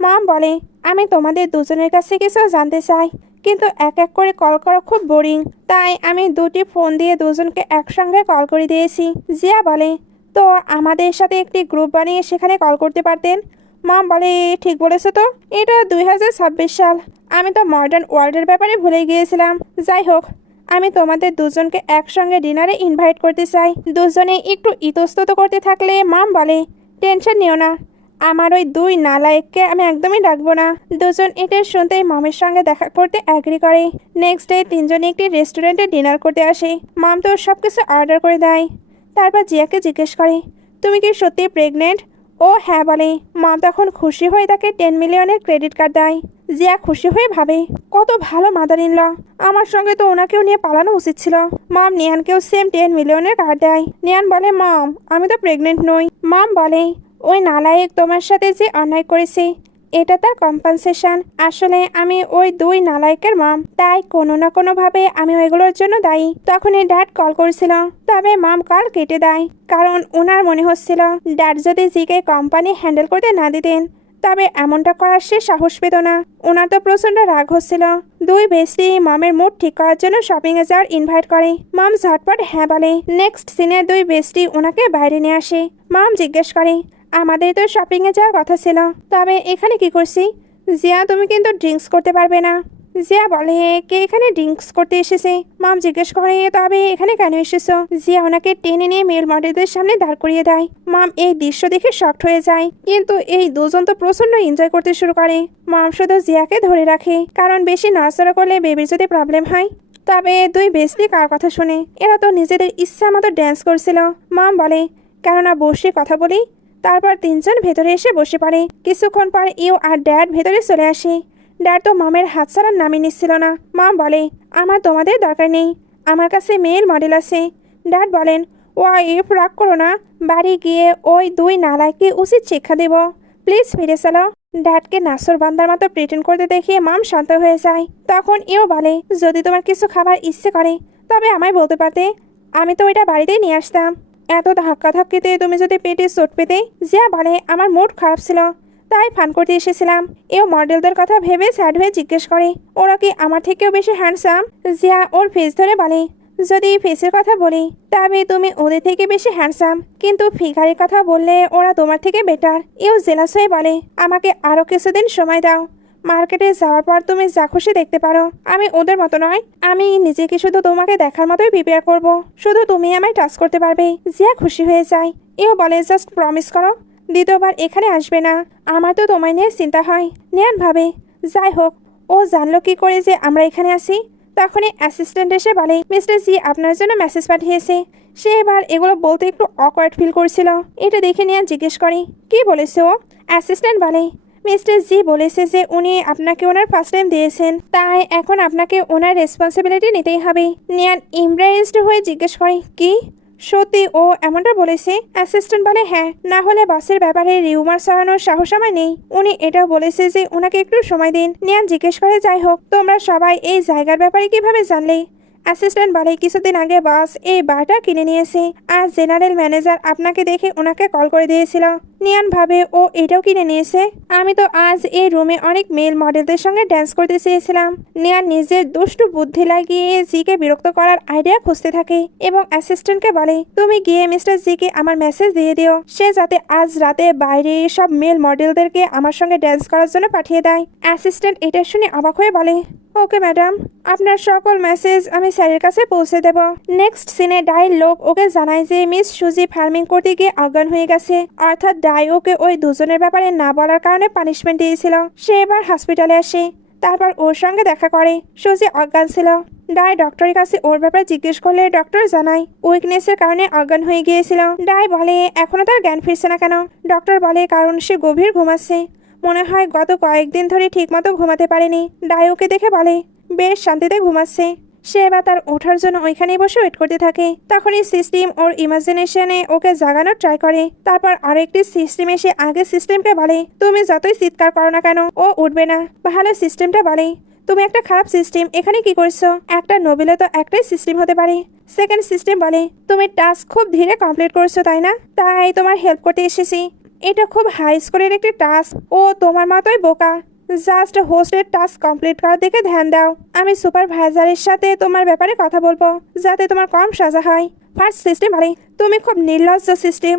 মম বলে আমি তোমাদের দুজনের কাছে কিছু জানতে চাই, কিন্তু এক এক করে কল করা খুব বোরিং, তাই আমি দুটি ফোন দিয়ে দুজনকে একসঙ্গে কল করে দিয়েছি। জিয়া বলে তো আমাদের সাথে একটি গ্রুপ বানিয়ে সেখানে কল করতে পারতেন। মম বলে ঠিক বলেছো তো, এটা 2026 সাল, আমি তো মডার্ন ওয়ার্ল্ডের ব্যাপারে ভুলে গিয়েছিলাম। যাই হোক, আমি তোমাদের দুজনকে একসঙ্গে ডিনারে ইনভাইট করতে চাই। দুজনে একটু ইতস্তত করতে থাকলে মম বলে টেনশন নিও না, আমার ওই দুই নালায়েককে আমি একদমই ডাকবো না। দুজন এটা শুনতেই মমের সঙ্গে দেখা করতে অ্যাগ্রি করে। নেক্সট ডে তিনজনে একটি রেস্টুরেন্টে ডিনার করতে আসে। মম তো সব কিছু অর্ডার করে দেয়। তারপর জিয়াকে জিজ্ঞেস করে তুমি কি সত্যি প্রেগনেন্ট? ও হ্যাঁ বলে। মম তখন খুশি হয়ে তাকে 10 মিলিয়নের ক্রেডিট কার্ড দেয়। জিয়া খুশি হয়ে ভাবে কত ভালো মাদার ইন ল, আমার সঙ্গে তো ওনাকেও নিয়ে পালানো উচিত ছিল। মম নিয়ানকেও সেম 10 মিলিয়নের কার্ড দেয়। নিয়ান বলে মম আমি তো প্রেগনেন্ট নই। মম বলে ওই নালায়েক তোমার সাথে যে অন্যায় করেছে এটা তার কম্পেনসেশন। আসলে আমি ওই দুই নালায়েকের মম, তাই কোনো না কোনো ভাবে আমি ওইগুলোর জন্য দায়ী। তখনই ড্যাড কল করেছিল, তবে মম কল কেটে দেয়, কারণ ওনার মনে হচ্ছিল ড্যাড যদি জিকে কোম্পানি হ্যান্ডেল করতে না দিতেন তবে এমনটা করার সে সাহস পেত না। ওনার তো প্রচন্ড রাগ হচ্ছিল। দুই বেস্টি মমের মুড ঠিক করার জন্য শপিং এ যাওয়ার ইনভাইট করে। মম ঝটপট হ্যাঁ বলে। নেক্সট সিনে দুই বেস্টি ওনাকে বাইরে নিয়ে আসে। মম জিজ্ঞেস করে আমাদের তো শপিং এ যাওয়ার কথা ছিল, তবে এখানে কি করছি? জিয়া তুমি কিন্তু ড্রিঙ্কস করতে পারবে না। জিয়া বলে কে এখানে ড্রিঙ্কস করতে এসেছে? মম জিজ্ঞেস করে তবে এখানে কেন এসেছো? জিয়া ওনাকে টেনে নিয়ে মেল মডেলদের সামনে দাঁড় করিয়ে দেয়। মম এই দৃশ্য দেখে শকড হয়ে যায়, কিন্তু এই দুজন তো প্রচন্ড এনজয় করতে শুরু করে। মম শুধু জিয়াকে ধরে রাখে, কারণ বেশি নড়াচড়া করলে বেবির যদি প্রবলেম হয়। তবে দুই বেস্টি কার কথা শুনে? এরা তো নিজেদের ইচ্ছা মতো ড্যান্স করছিল। মম বলে কেননা বসে কথা বলি। তারপর তিনজন ভেতরে এসে বসে পড়ে। কিছুক্ষণ পর ইউ আর ড্যাড ভেতরে চলে আসে। ড্যাড তো মমের হাত ছাড়ার নামই নিচ্ছিল না। মম বলে আমার তোমাদের দরকার নেই, আমার কাছে মেল মডেল আছে। ড্যাড বলেন ওয়াইফ রাগ করো না, বাড়ি গিয়ে ওই দুই নালায়কে উচিত শিক্ষা দেব, প্লিজ ফিরে চলো। ড্যাডকে নাসর বান্দার মতো প্রিটেন্ড করতে দেখিয়ে মম শান্ত হয়ে যায়। তখন এও বলে, যদি তোমার কিছু খাবার ইচ্ছে করে তবে আমায় বলতে পারতে, আমি তো ওইটা বাড়িতেই নিয়ে আসতাম। এত ধাক্কাধাক্কিতে তুমি যদি পেটে চোট পেতে। জিয়া বলে, আমার মুড খারাপ ছিল, তাই ফান করতে এসেছিলাম। এও মডেলদের কথা ভেবে স্যাড হয়ে জিজ্ঞেস করে, ওরা কি আমার থেকেও বেশি হ্যান্ডসাম? জিয়া ওর ফেস ধরে বলে, যদি ফেসের কথা বলি তবে তুমি ওদের থেকে বেশি হ্যান্ডসাম, কিন্তু ফিগারের কথা বললে ওরা তোমার থেকে বেটার। এও জেলাস হয়ে বলে, আমাকে আরো কিছুদিন সময় দাও। মার্কেটে যাওয়ার পর তুমি যা খুশি দেখতে পারো, আমি ওদের মতো নয়। আমি নিজেকে শুধু তোমাকে দেখার মতোই প্রিপেয়ার করব, শুধু তুমি আমায় টাচ করতে পারবে। জিয়া খুশি হয়ে যায়। এও বলে, জাস্ট প্রমিস করো দ্বিতীয়বার এখানে আসবে না। আমার তো তোমায় নিয়ে চিন্তা হয়। নেয়ান ভাবে, যাই হোক, ও জানলো কি করে যে আমরা এখানে আসি? তখনই অ্যাসিস্ট্যান্ট এসে বলে, মিস্টার জি আপনার জন্য মেসেজ পাঠিয়েছে। সে এবার এগুলো বলতে একটু অকওয়ার্ড ফিল করছিল। এটা দেখে নিয়ে জিজ্ঞেস করে, কি বলেছে ও? অ্যাসিস্ট্যান্ট বলে, মিস্টার জি বলেছে যে উনি আপনাকে ওনার ফার্স্ট টাইম দিয়েছেন, তাই এখন আপনাকে ওনার রেসপন্সিবিলিটি নিতেই হবে। নিয়ান ইমপ্রেসড হয়ে জিজ্ঞেস করে, কি সত্যি ও এমনটা বলেছে? অ্যাসিস্ট্যান্ট বলে, হ্যাঁ, না হলে বাসের ব্যাপারে রিউমার ছড়ানোর সাহস আমার নেই। উনি এটাও বলেছে যে ওনাকে একটু সময় দিন। নিয়ান জিজ্ঞেস করে, যাই হোক, তোমরা সবাই এই জায়গার ব্যাপারে কিভাবে জানলে? অ্যাসিস্ট্যান্ট বলে, কিছুদিন আগে বাস এই বারটা কিনে নিয়েছে, আর জেনারেল ম্যানেজার আপনাকে দেখে ওনাকে কল করে দিয়েছিল। নিয়ান ভাবে, ও এটাও কিনে নিয়েছে। আমি তো আজ এই রুমে অনেক মেল মডেলদের সঙ্গে ড্যান্স করতে চেয়েছিলাম। নিয়ান নিজের দুষ্টু বুদ্ধি লাগিয়ে জিকে বিরক্ত করার আইডিয়া খুঁজতে থাকে এবং অ্যাসিস্ট্যান্টকে বলে, তুমি গিয়ে মিস্টার জিকে আমার মেসেজ দিয়ে দিও, সে যাতে আজ রাতে বাইরে সব মেল মডেলদেরকে আমার সঙ্গে ড্যান্স করার জন্য পাঠিয়ে দেয়। অ্যাসিস্ট্যান্ট এটা শুনে অবাক হয়ে বলে, ওকে ম্যাডাম, আপনার সকল মেসেজ আমি স্যারের কাছে পৌঁছে দেব। নেক্সট সিনে ডাইয়ের লোক ওকে জানায় যে মিস সুজি ফার্মিং করতে গিয়ে অজ্ঞান হয়ে গেছে, অর্থাৎ ডাই ওকে ওই দুজনের ব্যাপারে না বলার কারণে পানিশমেন্ট দিয়েছিল। সে এবার হসপিটালে আসে, তারপর ওর সঙ্গে দেখা করে। সুজি অজ্ঞান ছিল। ডাই ডক্টরের কাছে ওর ব্যাপারে জিজ্ঞেস করলে ডক্টর জানায় উইকনেসের কারণে অজ্ঞান হয়ে গিয়েছিল। ডাই বলে, এখনো তার জ্ঞান ফিরছে না কেন? ডক্টর বলে, কারণ সে গভীর ঘুমাচ্ছে, মনে হয় গত কয়েকদিন ধরে ঠিকমতো ঘুমাতে পারেনি। ডাই ওকে দেখে বলে, বেশ শান্তিতে ঘুমাচ্ছে। সে এবার তার ওঠার জন্য ওইখানেই বসে ওয়েট করতে থাকে। তখনই সিস্টেম ওর ইমাজিনেশনে ওকে জাগানোর ট্রাই করে। তারপর আরো একটি সিস্টেম এসে আগে সিস্টেমকে বলে, তুমি যতই চিৎকার করো না কেন ও উঠবে না। ভালো সিস্টেমটা বলে, তুমি একটা খারাপ সিস্টেম, এখানে কি করছো? একটা নোবেলে তো একটাই সিস্টেম হতে পারে। সেকেন্ড সিস্টেম বলে, তুমি টাস্ক খুব ধীরে কমপ্লিট করছো তাই না, তাই তোমার হেল্প করতে এসেছি। এটা খুব হাই স্কোরের একটি টাস্ক, ও তোমার মতোই বোকা। জাস্ট হোস্টের টাস্ক কমপ্লিট করার দিকে ধ্যান দাও। আমি সুপারভাইজারের সাথে তোমার ব্যাপারে কথা বলবো যাতে তোমার কম সাজা হয়। ফার্স্ট সিস্টেম বলে, তুমি খুব নির্লজ্জ সিস্টেম,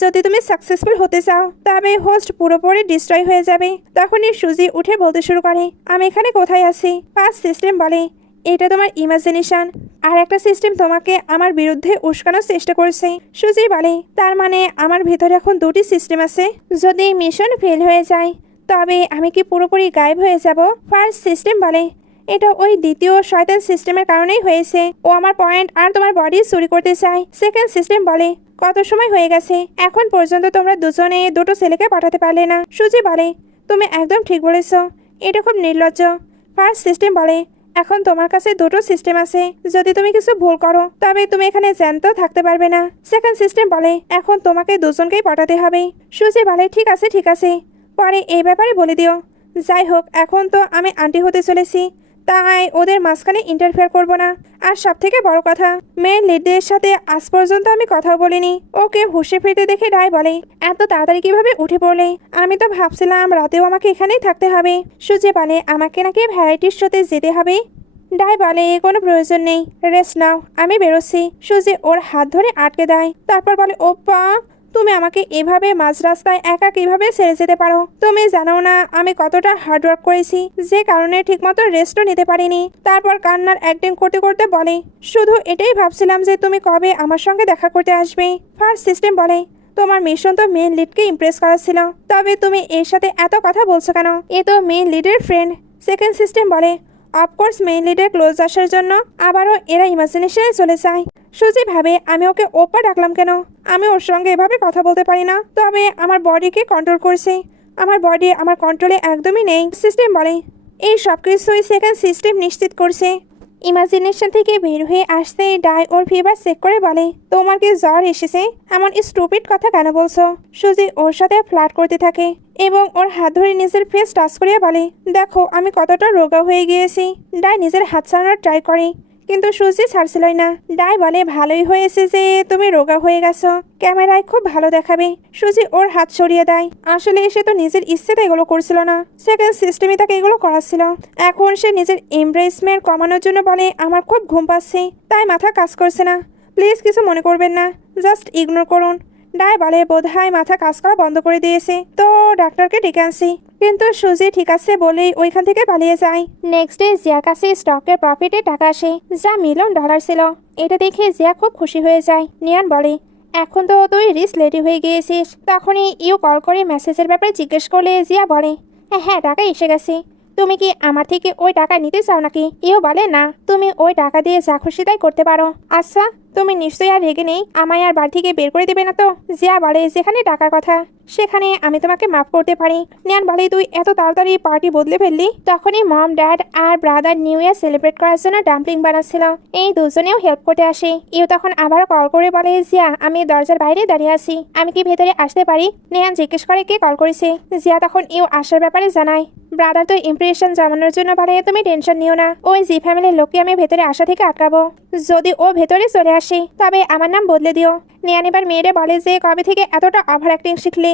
যদি তুমি সাকসেসফুল হতে চাও তবে হোস্ট পুরোপুরি ডিস্ট্রয় হয়ে যাবে। তখনই সুজি উঠে বলতে শুরু করে, আমি এখানে কোথায় আছি? ফার্স্ট সিস্টেম বলে, এটা তোমার ইমাজিনেশন, আর একটা সিস্টেম তোমাকে আমার বিরুদ্ধে উস্কানোর চেষ্টা করছে। সুজি বলে, তার মানে আমার ভেতরে এখন দুটি সিস্টেম আছে। যদি মিশন ফেল হয়ে যায় তবে আমি কি পুরোপুরি গায়েব হয়ে যাব? ফার্স্ট সিস্টেম বলে, এটা ওই দ্বিতীয় শয়তান সিস্টেমের কারণেই হয়েছে। ও আমার পয়েন্ট আর তোমার বডি চুরি করতে চায়। সেকেন্ড সিস্টেম বলে, কত সময় হয়ে গেছে, এখন পর্যন্ত তোমরা দুজনে দুটো ছেলেকে পাঠাতে পারলে না। সুজি বলে, তুমি একদম ঠিক বলেছ, এটা খুব নির্লজ্জ। ফার্স্ট সিস্টেম বলে, এখন তোমার কাছে দুটো সিস্টেম আছে, যদি তুমি কিছু ভুল করো তবে তুমি এখানে জ্যান্ত থাকতে পারবে না। সেকেন্ড সিস্টেম বলে, এখন তোমাকে দুজনকেই পাঠাতে হবে। সুজি বলে, ঠিক আছে ঠিক আছে, পরে এই ব্যাপারে বলে দিও। যাই হোক, এখন তো আমি আন্টি হতে চলেছি, তাই ওদের মাঝখানে ইন্টারফেয়ার করব না। আর সব থেকে বড় কথা, মেয়ের লিডদের সাথে আজ পর্যন্ত আমি কথাও বলিনি। ওকে হুঁশে ফিরতে দেখে ডাই বলে, এত তাড়াতাড়ি কিভাবে উঠে পড়লে? আমি তো ভাবছিলাম রাতেও আমাকে এখানেই থাকতে হবে। সুজি বলে, আমাকে নাকি ভ্যারাইটির শোতে যেতে হবে। ডাই বলে, কোনো প্রয়োজন নেই, রেস্ট নাও, আমি বেরোচ্ছি। সুজি ওর হাত ধরে আটকে দেয়, তারপর বলে, ওপা, তুমি আমাকে এভাবে মাঝ রাস্তায় একা কিভাবে ছেড়ে যেতে পারো? তুমি জানো না আমি কতটা হার্ডওয়ার্ক করেছি, যে কারণে ঠিকমতো রেস্টও নিতে পারিনি। তারপর কান্নার অ্যাক্টিং করতে করতে বলে, শুধু এটাই ভাবছিলাম যে তুমি কবে আমার সঙ্গে দেখা করতে আসবে। ফার্স্ট সিস্টেম বলে, তোমার মিশন তো মেন লিডকে ইমপ্রেস করা ছিল, তবে তুমি এর সাথে এত কথা বলছো কেন? এ তো মেন লিডের ফ্রেন্ড। সেকেন্ড সিস্টেম বলে, অফকোর্স মেন লিডের ক্লোজ আসার জন্য আবারও এরা ইমাজিনেশনে চলে যায়। সুজি ভাবে, আমি ওকে ওপা ডাকলাম কেন? আমি ওর সঙ্গে এভাবে কথা বলতে পারি না, তবে আমার বডিকে কন্ট্রোল করছে, আমার বডি আমার কন্ট্রোলে একদমই নেই। সিস্টেম বলে, এই সব কিছুই সেকেন্ড সিস্টেম নিশ্চিত করছে। ইমাজিনেশন থেকে বের হয়ে আসতে ডাই ওর ফিভার চেক করে বলে, তোমার কি জ্বর এসেছে? এমন স্টুপিড কথা কেন বলছো? সুজি ওর সাথে ফ্লার্ট করতে থাকে এবং ওর হাত ধরে নিজের ফেস টাচ করিয়ে বলে, দেখো আমি কতটা রোগা হয়ে গিয়েছি। ডাই নিজের হাত ছাড়ানোর ট্রাই করে কিন্তু সুজি ছাড়ছিলই না। ডাই বলে, ভালোই হয়েছে যে তুমি রোগা হয়ে গেছো, ক্যামেরায় খুব ভালো দেখাবে। সুজি ওর হাত সরিয়ে দেয়। আসলে সে তো নিজের ইচ্ছেতে এগুলো করছিল না, সেকেন্ড সিস্টেমে তাকে এগুলো করাচ্ছিল। এখন সে নিজের এমব্রেসমেন্ট কমানোর জন্য বলে, আমার খুব ঘুম পাচ্ছে, তাই মাথা কাজ করছে না, প্লিজ কিছু মনে করবেন না, জাস্ট ইগনোর করুন। ডাই বলে, বোধহয় মাথা কাজ করা বন্ধ করে দিয়েছে, তো ডাক্তারকে ডেকে আনছি। কিন্তু সুজি ঠিক আছে বলেই ওইখান থেকে পালিয়ে যায়। নেক্সট ডে জিয়ার কাছে স্টকের প্রফিটের টাকা আসে, যা $1,000,000 ছিল। এটা দেখে জিয়া খুব খুশি হয়ে যায়। নিয়ান বলে, এখন তো তুই রিচ লেডি হয়ে গিয়েছিস। তখনই ইউ কল করে মেসেজের ব্যাপারে জিজ্ঞেস করলে জিয়া বলে, হ্যাঁ টাকা এসে গেছে, তুমি কি আমার থেকে ওই টাকা নিতে চাও নাকি? ইউ বলে, না, তুমি ওই টাকা দিয়ে যা খুশি তাই করতে পারো। আচ্ছা, তুমি নিশ্চয়ই আর রেগে নেই, আমায় আর বাড়ি থেকে বের করে দেবে না তো? জিয়া বলে, যেখানে টাকার কথা সেখানে আমি তোমাকে মাফ করতে পারি। নিয়ান বলে, তুই এত তাড়াতাড়ি পার্টি বদলে ফেললি? তখনই মম, ড্যাড আর ব্রাদার নিউ ইয়ার সেলিব্রেট করার জন্য ডাম্পলিং বানাচ্ছিল। এই দুজনেও হেল্প করতে আসে। ইউ তখন আবার কল করে বলে, জিয়া আমি দরজার বাইরে দাঁড়িয়ে আছি, আমি কি ভেতরে আসতে পারি? নিয়ান জিজ্ঞেস করে কে কল করেছে। জিয়া তখন ইউ আসার ব্যাপারে জানায়। ব্রাদার তো ইমপ্রেশন জমানোর জন্য বলে, তুমি টেনশন নিও না, ওই জি ফ্যামিলির লোককে আমি ভেতরে আসা থেকে আটকাবো। যদি ও ভেতরে চলে আসে তবে আমার নাম বদলে দিও। নিয়ান এবার মেয়েরে বলে যে কবে থেকে এতটা ওভার অ্যাক্টিং শিখলে?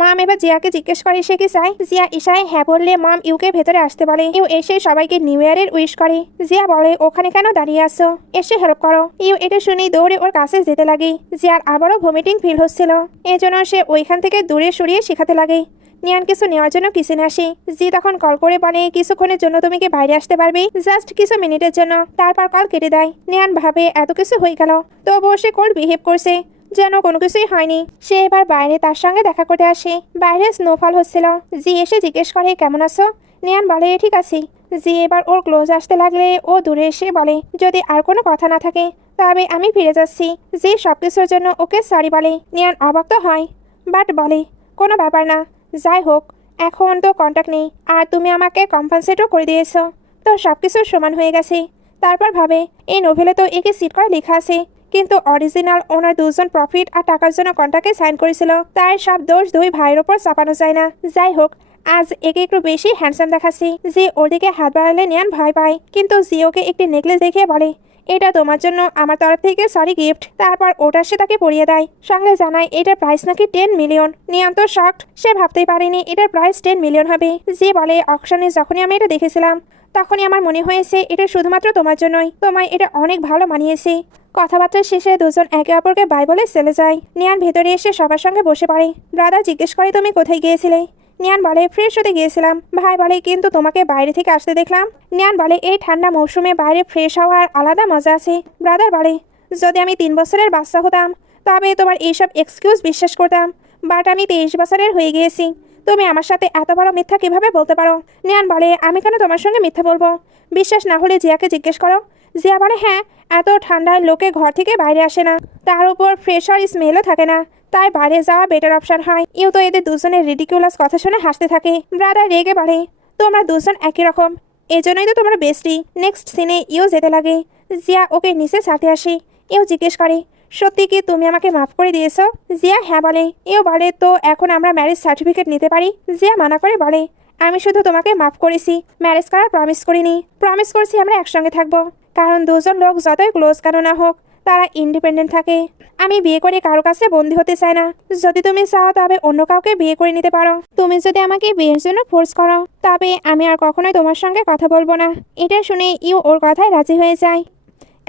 মাম এবার জিয়াকে জিজ্ঞেস করে সে কি চায়। জিয়া ইশারায় হ্যাঁ বললে মাম ইউকে ভেতরে আসতে বলে। ইউ এসে সবাইকে নিউ ইয়ারের উইশ করে। জিয়া বলে, ওখানে কেন দাঁড়িয়ে আসো, এসে হেল্প করো। ইউ এটা শুনেই দৌড়ে ওর কাছে যেতে লাগে। জিয়ার আবারও ভমিটিং ফিল হচ্ছিল, এজন্য সে ওইখান থেকে দূরে সরিয়ে শেখাতে লাগে। নিয়ান কিছু নেওয়ার জন্য কিচেনে আসে। জি তখন কল করে বলে, কিছুক্ষণের জন্য তুমি কি বাইরে আসতে পারবে? জাস্ট কিছু মিনিটের জন্য। তারপর কল কেটে দেয়। নিয়ান ভাবে এত কিছু হয়ে গেল, তবুও সে কোল্ড বিহেভ করছে যেন কোনো কিছুই হয়নি। সে এবার বাইরে তার সঙ্গে দেখা করতে আসে। বাইরে স্নোফল হচ্ছিল। জি এসে জিজ্ঞেস করে, কেমন আছো? নিয়ান বলে, ঠিক আছি। জি এবার ওর ক্লোজ আসতে লাগলে ও দূরে এসে বলে, যদি আর কোনো কথা না থাকে তবে আমি ফিরে যাচ্ছি। জি সবকিছুর জন্য ওকে সরি বলে। নিয়ান অবাক তো হয়, বাট বলে, কোনো ব্যাপার না, যাই হোক এখন তো কন্ট্যাক্ট নেই, আর তুমি আমাকে কম্পেনসেটও করে দিয়েছো, তো সবকিছু সমান হয়ে গেছে। তারপর ভাবে, এই নোভেলে তো একে সিট করা লেখা আছে, কিন্তু অরিজিনাল ওনার দুজন প্রফিট আর টাকার জন্য কন্ট্রাক্টে সাইন করেছিল, তাই সব দোষ দুই ভাইয়ের ওপর চাপানো যায় না। যাই হোক আজ একে একটু বেশি হ্যান্ডসাম দেখাচ্ছি। যে ওর দিকে হাত বাড়ালে নিয়ান ভয় পায়, কিন্তু জিওকে একটি নেকলেস দেখিয়ে বলে, এটা তোমার জন্য আমার তরফ থেকে সরি গিফট। তারপর ওটা সে তাকে পরিয়ে দেয়। সঙ্গে জানায় এটার প্রাইস নাকি 10 মিলিয়ন। নিয়ান তো শকড, সে ভাবতেই পারেনি এটার প্রাইস 10 মিলিয়ন হবে। যে বলে, অকশনে যখনই আমি এটা দেখেছিলাম তখনই আমার মনে হয়েছে এটা শুধুমাত্র তোমার জন্যই, তোমায় এটা অনেক ভালো মানিয়েছে। কথাবার্তা শেষে দুজন একে অপরকে বাই বলে চলে যায়। নিয়ান ভেতরে এসে সবার সঙ্গে বসে পড়ে। ব্রাদার জিজ্ঞেস করে, তুমি কোথায় গিয়েছিলে? নিয়ান বলে, ফ্রেশ হতে গিয়েছিলাম। ভাই বলে, কিন্তু তোমাকে বাইরে থেকে আসতে দেখলাম। নিয়ান বলে, এই ঠান্ডা মৌসুমে বাইরে ফ্রেশ হওয়ার আলাদা মজা আছে। ব্রাদার বলে, যদি আমি 3 বছরের বাচ্চা হতাম তবে তোমার এইসব এক্সকিউজ বিশ্বাস করতাম, বাট আমি 23 বছরের হয়ে গিয়েছি, তুমি আমার সাথে এত বড় মিথ্যা কিভাবে বলতে পারো? নিয়ান বলে, আমি কেন তোমার সঙ্গে মিথ্যা বলবো? বিশ্বাস না হলে জিয়াকে জিজ্ঞেস করো। জিয়া বলে, হ্যাঁ, এত ঠান্ডায় লোকে ঘর থেকে বাইরে আসে না, তার উপর ফ্রেশার স্মেলও থাকে না, তাই বাইরে যাওয়া বেটার অপশন হয়। ইউ তো এদের দুজনের রিডিকুলাস কথা শুনে হাসতে থাকে। ব্রাদার রেগে বলে, তোমরা দুজন একই রকম, এজন্যই তো তোমরা বেস্টি। নেক্সট সিনে ইউ যেতে লাগে। জিয়া ওকে নিচে ছাড়তে আসে। ইউ জিজ্ঞেস করে, সত্যি কি তুমি আমাকে মাফ করে দিয়েছো? জিয়া হ্যাঁ বলে। ইউ বলে, তো এখন আমরা ম্যারেজ সার্টিফিকেট নিতে পারি? জিয়া মানা করে বলে, আমি শুধু তোমাকে মাফ করেছি, ম্যারেজ করার প্রমিস করিনি। প্রমিস করছি আমরা একসঙ্গে থাকবো, কারণ দুজন লোক যতই ক্লোজ কেন না হোক তারা ইন্ডিপেন্ডেন্ট থাকে। আমি বিয়ে করে কারো কাছে বন্দী হতে চাই না। যদি তুমি চাও তবে অন্য কাউকে বিয়ে করে নিতে পারো। তুমি যদি আমাকে বিয়ের জন্য ফোর্স করো তবে আমি আর কখনোই তোমার সঙ্গে কথা বলবো না। এটা শুনে ইউ ওর কথায় রাজি হয়ে যায়,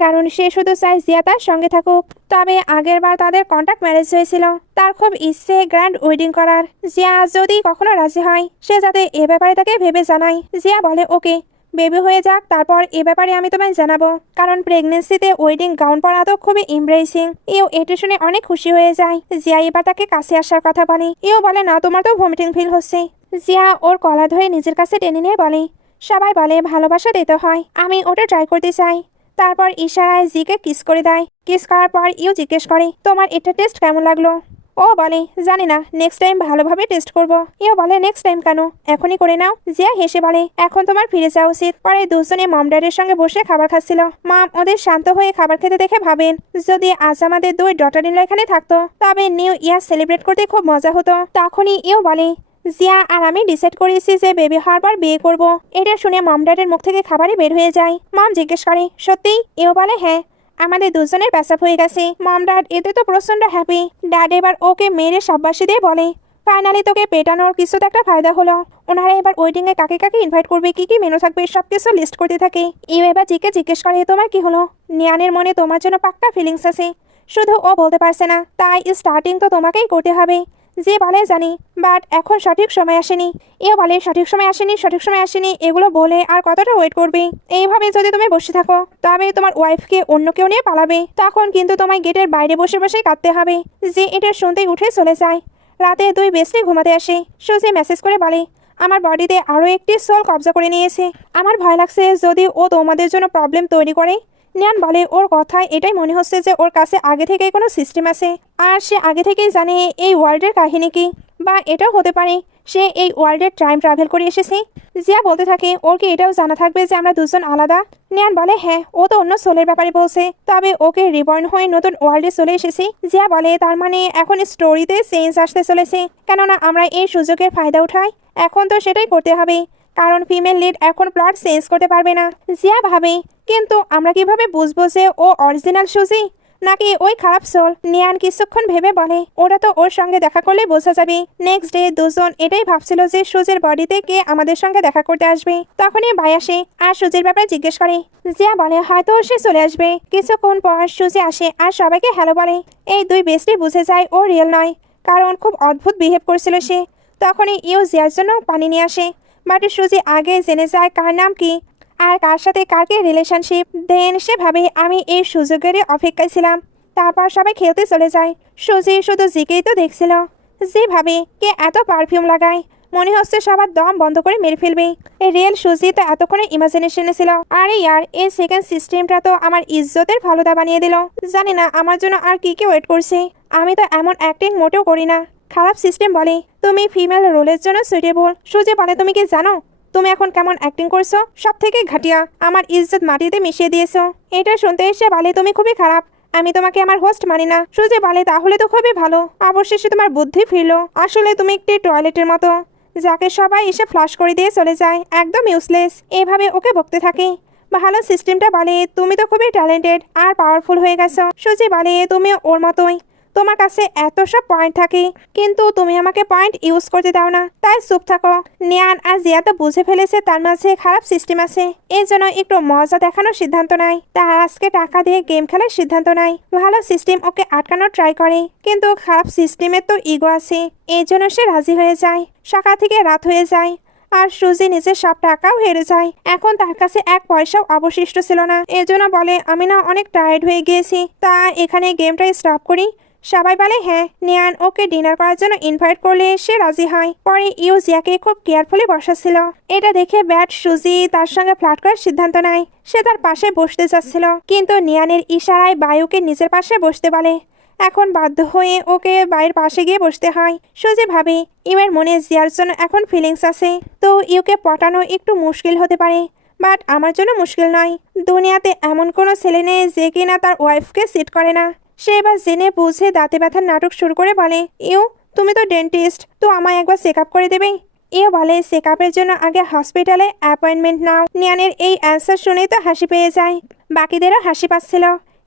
কারণ সে শুধু চায় জিয়া তার সঙ্গে থাকুক। তবে আগের বার তাদের কন্ট্যাক্ট ম্যারেজ হয়েছিল, তার খুব ইচ্ছে গ্র্যান্ড ওয়েডিং করার। জিয়া যদি কখনো রাজি হয় সে যাতে এ ব্যাপারে তাকে ভেবে জানায়। জিয়া বলে, ওকে, বেবি হয়ে যাক, তারপর এ ব্যাপারে আমি তোমায় জানাবো, কারণ প্রেগনেন্সিতে ওয়েডিং গাউন পরা তো খুবই এমব্রেসিং। ইউ এটা শুনে অনেক খুশি হয়ে যায়। জিয়া এবার তাকে কাছে আসার কথা বলে। ইউ বলে, না, তোমার তো ভমিটিং ফিল হচ্ছে। জিয়া ওর কলা ধরে নিজের কাছে টেনে নিয়ে বলে, সবাই বলে ভালোবাসা দিতে হয়, আমি ওটা ট্রাই করতে চাই। তারপর ইশারায় জিকে কিস করে দেয়। কিস করার পর ইউ জিজ্ঞেস করে, তোমার এটা টেস্ট কেমন লাগলো? ও ও বলে জানি না, নেক্সট টাইম ভালোভাবে টেস্ট করব। ইও বলে নেক্সট টাইম কেন, এখনই করে নাও। জিয়া হেসে বলে এখন তোমার ফিরে যাওয়া উচিত। পরে দুজনে মম ড্যাডের সঙ্গে বসে খাবার খাচ্ছিল। মম ওদের শান্ত হয়ে খাবার খেতে দেখে ভাবেন যদি আজ আমাদের দুই ডটার ইন ল এখানে থাকতো তবে নিউ ইয়ার সেলিব্রেট করতে খুব মজা হতো। তখনই ইও বলে জিয়া আর আমি ডিসাইড করেছি যে বেবি হওয়ার পর বিয়ে করব। এটা শুনে মম ড্যাডের মুখ থেকে খাবারই বের হয়ে যায়। মম জিজ্ঞেস করে সত্যি? ইও বলে হ্যাঁ, আমাদের দুজনের পেশাব হয়ে গেছে। মম ড্যাড এতে তো প্রচন্ড হ্যাপি। ড্যাড এবার ওকে মেরে সাব্বাসী দিয়ে বলে ফাইনালি তোকে পেটানোর কিছু তো একটা ফায়দা হলো। ওনারা এবার ওয়েডিং এ কাকে কাকে ইনভাইট করবে, কি কি মেনু থাকবে সবকিছু লিস্ট করতে থাকে। ইউ এবার জিকে জিজ্ঞেস করে তোমার কি হলো? নিয়ানের মনে তোমার জন্য পাক্কা ফিলিংস আছে, শুধু ও বলতে পারছে না, তাই স্টার্টিং তো তোমাকেই করতে হবে। যে বলে জানি, বাট এখন সঠিক সময় আসেনি। এও বলে সঠিক সময় আসেনি, সঠিক সময় আসেনি এগুলো বলে আর কতটা ওয়েট করবে? এইভাবে যদি তুমি বসে থাকো তবে তোমার ওয়াইফকে অন্য কেউ নিয়ে পালাবে, তখন কিন্তু তোমায় গেটের বাইরে বসে বসে কাঁদতে হবে। যে এটা শুনতেই উঠে চলে যায়। রাতে দুই বেস্টে ঘুমাতে আসে। সুজি মেসেজ করে বলে আমার বডিতে আরও একটি সোল কবজা করে নিয়েছে, আমার ভয় লাগছে যদি ও তোমাদের জন্য প্রবলেম তৈরি করে। নিয়ান বলে ওর কথায় এটাই মনে হচ্ছে যে ওর কাছে আগে থেকেই কোনো সিস্টেম আছে, আর সে আগে থেকেই জানে এই ওয়ার্ল্ডের কাহিনী কি, বা এটাও হতে পারে সে এই ওয়ার্ল্ডের টাইম ট্রাভেল করে এসেছে। জিয়া বলতে থাকে ওর কি এটাও জানা থাকবে যে আমরা দুজন আলাদা? নিয়ান বলে হ্যাঁ, ও তো অন্য সোলের ব্যাপারে বলছে, তবে ওকে রিবর্ন হয়ে নতুন ওয়ার্ল্ডে চলে এসেছি। জিয়া বলে তার মানে এখন স্টোরিতে চেঞ্জ আসতে চলেছে, কেননা আমরা এই সুযোগের ফায়দা উঠাই। এখন তো সেটাই করতে হবে, কারণ ফিমেল লিড এখন প্লট চেঞ্জ করতে পারবে না। জিয়া ভাবে কিন্তু আমরা কিভাবে বুঝবো যে ও অরিজিনাল সুজি নাকি ওই খারাপ সোল? নিয়ান কিছুক্ষণ ভেবে বলে ওরা তো ওর সঙ্গে দেখা করলে বোঝা যাবে। নেক্সট ডে দুজন এটাই ভাবছিল যে সুজির বডিতে কে আমাদের সঙ্গে দেখা করতে আসবে। তখনই ভাই আসে আর সুজির ব্যাপারে জিজ্ঞেস করে। জিয়া বলে হয়তো সে চলে আসবে। কিছুক্ষণ পর সুজি আসে আর সবাইকে হ্যালো বলে। এই দুই বেস্টি বুঝে যায় ও রিয়েল নয়, কারণ খুব অদ্ভুত বিহেভ করছিল সে। তখনই ইউ জিয়ার জন্য পানি নিয়ে আসে, বাট সুজি আগে জেনে যায় কার নাম কি আর কার সাথে কার কি রিলেশনশিপ। দেন সে ভাবে আমি এই সুযোগেরই অপেক্ষায় ছিলাম। তারপর সবাই খেলতে চলে যায়। সুজি শুধু জিকেই তো দেখছিল। জি ভাবে কে এত পারফিউম লাগায়, মনে হচ্ছে সবার দম বন্ধ করে মেরে ফেলবে। এই রিয়েল সুজি তো এতক্ষণে ইমাজিনেশনে ছিল। আরে ইয়ার এই সেকেন্ড সিস্টেমটা তো আমার ইজ্জতের ফালুদা বানিয়ে দিল। জানি না আমার জন্য আর কি কি ওয়েট করছে। আমি তো এমন অ্যাক্টিং মোটেও করি না। খারাপ সিস্টেম বলে তুমি ফিমেল রোলের জন্য সুইটেবল। সুজি বলে তুমি কি জানো তুমি এখন কেমন অ্যাক্টিং করছো? সব থেকে ঘাটিয়া, আমার ইজ্জত মাটিতে মিশিয়ে দিয়েছো। এটা শুনতে এসে বলে তুমি খুবই খারাপ, আমি তোমাকে আমার হোস্ট মানি না। সুজি বলে তাহলে তো খুবই ভালো, অবশেষে তোমার বুদ্ধি ফিরলো। আসলে তুমি একটি টয়লেটের মতো, যাকে সবাই এসে ফ্লাশ করে দিয়ে চলে যায়, একদম ইউজলেস। এভাবে ওকে বকতে থাকে। ভালো সিস্টেমটা বলে তুমি তো খুবই ট্যালেন্টেড আর পাওয়ারফুল হয়ে গেছো। সুজি বলে তুমি ওর মতোই, তোমার কাছে এত সব পয়েন্ট থাকে কিন্তু তুমি আমাকে পয়েন্ট ইউজ করতে দাও না, তাই চুপ থাকো। নিয়ান আর জিয়া তো বুঝে ফেলেছে তার মাঝে খারাপ সিস্টেম আছে, এই জন্য একটু মজা দেখানোর সিদ্ধান্ত নেয়। তার আজকে টাকা দিয়ে গেম খেলার সিদ্ধান্ত নেয়। ভালো সিস্টেম ওকে আটকানোর ট্রাই করে, কিন্তু খারাপ সিস্টেমের তো ইগো আছে, এই জন্য সে রাজি হয়ে যায়। সকাল থেকে রাত হয়ে যায় আর সুজি নিজের সব টাকাও হেরে যায়। এখন তার কাছে এক পয়সাও অবশিষ্ট ছিল না। এজন্য বলে আমি না অনেক টায়ার্ড হয়ে গিয়েছি, তা এখানে গেমটা স্টপ করি। সবাই বলে হ্যাঁ। নিয়ান ওকে ডিনার করার জন্য ইনভাইট করলে সে রাজি হয়। পরে ইউ জিয়াকে খুব কেয়ারফুলি বসাচ্ছিল। এটা দেখে ব্যাট সুজি তার সঙ্গে ফ্লার্ট করার সিদ্ধান্ত নেয়। সে তার পাশে বসতে যাচ্ছিল, কিন্তু নিয়ানের ইশারায় বায়ুকে নিজের পাশে বসতে বলে। এখন বাধ্য হয়ে ওকে বাইরের পাশে গিয়ে বসতে হয়। সুজি ভাবে ইউয়ের মনে জিয়ার জন্য এখন ফিলিংস আছে, তো ইউকে পটানো একটু মুশকিল হতে পারে, বাট আমার জন্য মুশকিল নয়। দুনিয়াতে এমন কোনো ছেলে নেই যে কিনা তার ওয়াইফকে সিট করে না। সে এবার জেনে বুঝে দাঁতে ব্যথার নাটক শুরু করে বলে ইউ তুমি তো ডেন্টিস্ট, তো আমায় একবার চেক আপ করে দেবে? ইউ বলে চেক আপের জন্য আগে হসপিটালে অ্যাপয়েন্টমেন্ট নাও। নিয়ানের এই অ্যান্সার শুনেই তো হাসি পেয়ে যায়। বাকিদেরও হাসি পাচ্ছিল,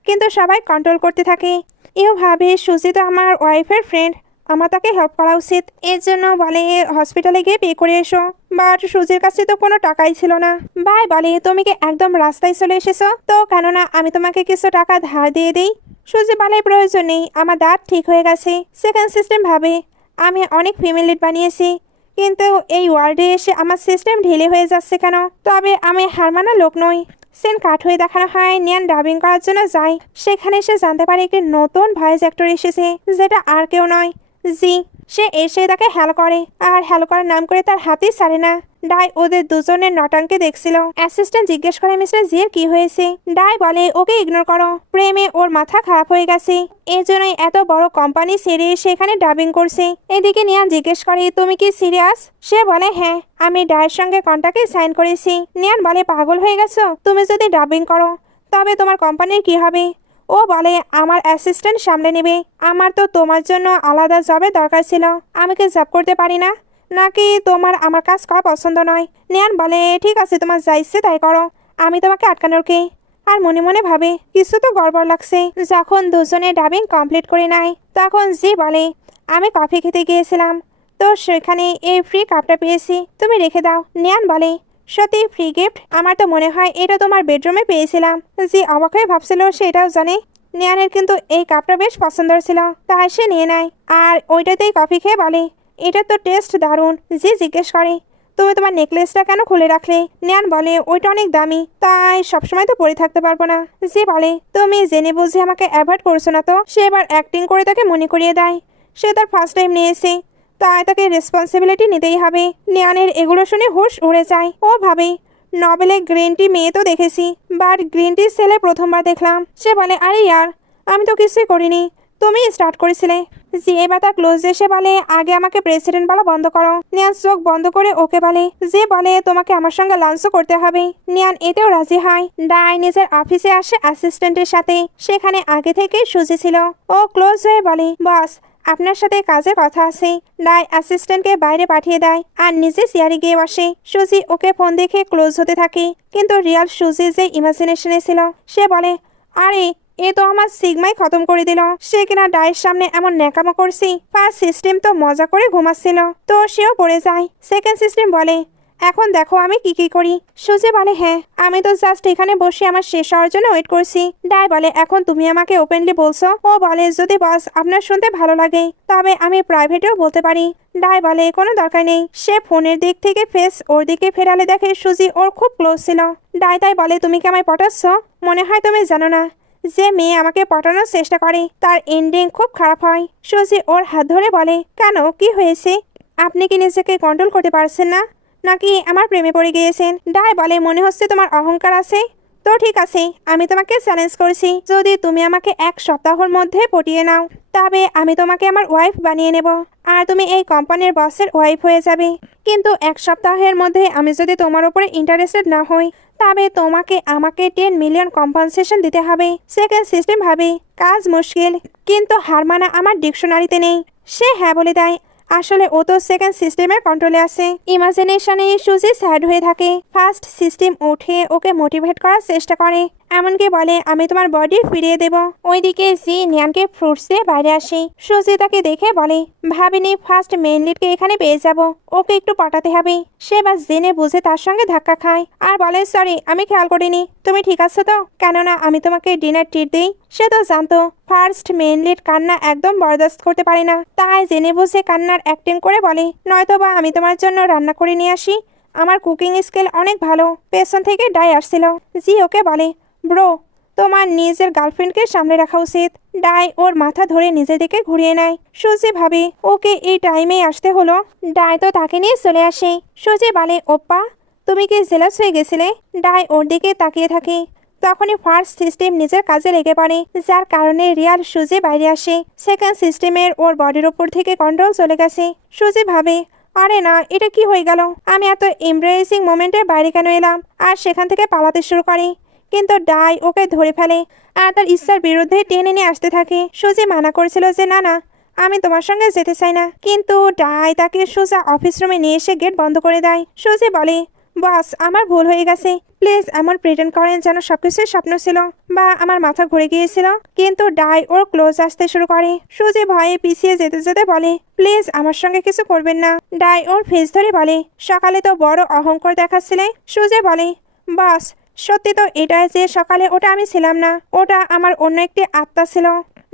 কিন্তু সবাই কন্ট্রোল করতে থাকে। ইউ ভাবে সুজি তো আমার ওয়াইফের ফ্রেন্ড, আমার তাকে হেল্প করা উচিত। এর জন্য বলে হসপিটালে গিয়ে পে করে এসো, বাট সুজির কাছে তো কোনো টাকাই ছিল না। ভাই বলে তুমি কি একদম রাস্তায় চলে এসেছো? তো কেননা আমি তোমাকে কিছু টাকা ধার দিয়ে দিই। সুজি বলে প্রয়োজন নেই, আমার দাঁত ঠিক হয়ে গেছে। সেকেন্ড সিস্টেম ভাবে আমি অনেক ফ্যামিলি বানিয়েছি, কিন্তু এই ওয়ার্ল্ডে এসে আমার সিস্টেম ঢিলে হয়ে যাচ্ছে কেন? তবে আমি হার মানা লোক নই। সেন কাট হয়ে দেখানো হয়। নিয়ান ডাবিং করার জন্য যায়। সেখানে সে জানতে পারে একটি নতুন ভয়েস অ্যাক্টর এসেছে, যেটা আর কেউ নয় জি। সে এসে তাকে হ্যালো করে আর হ্যালো করার নাম করে তার হাতই ছাড়ে না। ডাই ওদের দুজনের নটাঙ্কে দেখছিল। অ্যাসিস্ট্যান্ট জিজ্ঞেস করে মিস্টার জির কি হয়েছে। ডাই বলে ওকে ইগনোর করো, প্রেমে ওর মাথা খারাপ হয়ে গেছে, এই জন্যই এত বড় কোম্পানি ছেড়ে সেখানে ডাবিং করছে। এদিকে নিয়ান জিজ্ঞেস করে তুমি কি সিরিয়াস? সে বলে হ্যাঁ, আমি ডায়ের সঙ্গে কন্ট্রাক্টে সাইন করেছি। নিয়ান বলে পাগল হয়ে গেছো, তুমি যদি ডাবিং করো তবে তোমার কোম্পানির কি হবে? ও বলে আমার অ্যাসিস্ট্যান্ট সামলে নেবে, আমার তো তোমার জন্য আলাদা জবের দরকার ছিল, আমি কি জব করতে পারি না? নাকি তোমার আমার কাজ করা পছন্দ নয়? নিয়ান বলে ঠিক আছে, তোমার যা ইচ্ছে তাই করো, আমি তোমাকে আটকানোর কে? আর মনে মনে ভাবে কিছু তো গড়বড় লাগছে। যখন দুজনে ডাবিং কমপ্লিট করে নেয় তখন জি বলে আমি কফি খেতে গিয়েছিলাম, তো সেখানে এই ফ্রি কাপটা পেয়েছি, তুমি রেখে দাও। নিয়ান বলে সত্যি ফ্রি গিফট? আমার তো মনে হয় এটা তোমার বেডরুমে পেয়েছিলাম। জি অবাক হয়ে ভাবছিল সে এটাও জানে। নিয়ানের কিন্তু এই কাপটা বেশ পছন্দ ছিল, তাই সে নিয়ে নেয় আর ওইটাতেই কফি খেয়ে বলে এটা তো টেস্ট দারুণ। জি জিজ্ঞেস করে তুমি তোমার নেকলেসটা কেন খুলে রাখলে? নিয়ান বলে ওইটা অনেক দামি, তাই সবসময় তো পরে থাকতে পারবো না। জি বলে তুমি জেনে বুঝে আমাকে অ্যাভয়েড করছো না তো? সে এবার অ্যাক্টিং করে তাকে মনে করিয়ে দেয় সে তার ফার্স্ট টাইম নিয়েছে, তাই তাকে রেসপন্সিবিলিটি নিতেই হবে। নিয়ানের এগুলো শুনে হুঁশ উড়ে যায়। ও ভাবে নভেলে গ্রিন টি মেয়ে তো দেখেছি, বাট গ্রিন টি ছেলে প্রথমবার দেখলাম। সে বলে আরে ইয়ার, আমি তো কিছুই করিনি, তুমি স্টার্ট করেছিলে। জি এবার তার ক্লোজ এসে বলে আগে আমাকে প্রেসিডেন্ট বলা বন্ধ করো। নিয়ান চোখ বন্ধ করে ওকে বলে। যে বলে তোমাকে আমার সঙ্গে লাঞ্চও করতে হবে। নিয়ান এতেও রাজি হয়। ডাই নিজের অফিসে আসে অ্যাসিস্ট্যান্টের সাথে, সেখানে আগে থেকে সুজি ছিল। ও ক্লোজ হয়ে বলে বস আপনার সাথে কাজে কথা আছে। ডাই অ্যাসিস্ট্যান্টকে বাইরে পাঠিয়ে দেয় আর নিজে চেয়ারে গিয়ে বসে। সুজি ওকে ফোন দেখে ক্লোজ হতে থাকে, কিন্তু রিয়াল সুজি যে ইমাজিনেশনে ছিল। সে বলে আরে এ তো আমার সিগমাই খতম করে দিল। সে কিনা ডায়ের সামনে এমন ন্যাকামো করছি। ফার্স্ট সিস্টেম তো মজা করে ঘুমাচ্ছিল, তো সেও পড়ে যায়। সেকেন্ড সিস্টেম বলে এখন দেখো আমি কি কি করি। সুজি বলে হ্যাঁ, আমি তো জাস্ট এখানে বসে আমার শেষ হওয়ার জন্য ওয়েট করছি। ডাই বলে এখন তুমি আমাকে ওপেনলি বলছো? ও বলে যদি বস আপনার শুনতে ভালো লাগে তবে আমি প্রাইভেটেও বলতে পারি। ডাই বলে কোনো দরকার নেই। সে ফোনের দিক থেকে ফেস ওর দিকে ফেরালে দেখে সুজি ওর খুব ক্লোজ ছিল। ডাই তাই বলে তুমি কি আমায় পটাচ্ছ? মনে হয় তুমি জানো না যে মেয়ে আমাকে পটানোর চেষ্টা করে তার এন্ডিং খুব খারাপ হয়। সুজি ওর হাত ধরে বলে কেন, কি হয়েছে? আপনি কি নিজেকে কন্ট্রোল করতে পারছেন না, নাকি আমার প্রেমে পড়ে গিয়েছেন? ডাই বলে মনে হচ্ছে তোমার অহংকার আছে। তো ঠিক আছে, আমি তোমাকে চ্যালেঞ্জ করছি, যদি তুমি আমাকে 1 সপ্তাহের মধ্যে পটিয়ে নাও তবে আমি তোমাকে আমার ওয়াইফ বানিয়ে নেব আর তুমি এই কোম্পানির বসের ওয়াইফ হয়ে যাবে। কিন্তু 1 সপ্তাহের মধ্যে আমি যদি তোমার উপরে ইন্টারেস্টেড না হই তবে তোমাকে আমাকে 10 মিলিয়ন কম্পনসেশন দিতে হবে। সেকেন্ড সিস্টেম ভাবে কাজ মুশকিল, কিন্তু হার মানা আমার ডিকশনারিতে নেই। সে হ্যাঁ বলে দেয়। আসলে ও তো সেকেন্ড সিস্টেমের কন্ট্রোলে আছে। ইমাজিনেশনে সুজি স্যাড হয়ে থাকে। ফার্স্ট সিস্টেম উঠে ওকে মোটিভেট করার চেষ্টা করে, এমনকি বলে আমি তোমার বডি ফিরিয়ে দেব। ওইদিকে জি নিয়ানকে ফ্রুটস দিয়ে বাইরে আসে। সুজি তাকে দেখে বলে ভাবিনি ফার্স্ট মেইন লিডকে এখানে পেয়ে যাব, ওকে একটু পটাতে হবে। সে বাস জেনে বুঝে তার সঙ্গে ধাক্কা খায় আর বলে সরি আমি খেয়াল করিনি, তুমি ঠিক আছো তো? কেননা আমি তোমাকে ডিনার ট্রিট দিই। সে তো জানতো ফার্স্ট মেইন লিড কান্না একদম বরদাস্ত করতে পারে না, তাই জেনে বুঝে কান্নার অ্যাক্টিং করে বলে নয়তোবা আমি তোমার জন্য রান্না করে নিয়ে আসি, আমার কুকিং স্কিল অনেক ভালো। পেছন থেকে ডাই আসছিল। জি ওকে বলে ব্রো তোমার নিজের গার্লফ্রেন্ডকে সামনে রাখা উচিত। ডাই ওর মাথা ধরে নিজের দিকে ঘুরিয়ে নেয়। সুজি ভাবে ওকে এই টাইমেই আসতে হলো। ডাই তো তাকে নিয়ে চলে আসে। সুজি বলে ওপ্পা তুমি কি জেলাস হয়ে গেছিলে? ডাই ওর দিকে তাকিয়ে থাকে। তখনই ফার্স্ট সিস্টেম নিজের কাজে লেগে পড়ে, যার কারণে রিয়াল সুজি বাইরে আসে। সেকেন্ড সিস্টেমের ওর বডির ওপর থেকে কন্ট্রোল চলে গেছে। সুজি ভাবে আরে না, এটা কি হয়ে গেল? আমি এত এমব্রেসিং মোমেন্টের বাইরে কেন এলাম? আর সেখান থেকে পালাতে শুরু করে, কিন্তু ডাই ওকে ধরে ফেলে আর তার ইচ্ছার বিরুদ্ধে টেনে নিয়ে আসতে থাকে। সুজি মানা করেছিল যে না না আমি তোমার সঙ্গে যেতে চাই না, কিন্তু ডাই তাকে সোজা অফিস রুমে নিয়ে এসে গেট বন্ধ করে দেয়। সুজি বলে বস আমার ভুল হয়ে গেছে, প্লিজ এমন প্রিটেন্ড করেন যেন সবকিছুই স্বপ্ন ছিল বা আমার মাথা ঘুরে গিয়েছিল। কিন্তু ডাই ওর ক্লোজ আসতে শুরু করে। সুজি ভয়ে পিছিয়ে যেতে যেতে বলে প্লিজ আমার সঙ্গে কিছু করবেন না। ডাই ওর ফেস ধরে বলে সকালে তো বড় অহংকার দেখাচ্ছিলে। সুজি বলে বস সত্যি তো এটাই যে সকালে ওটা আমি ছিলাম না, ওটা আমার অন্য একটি আত্মা ছিল।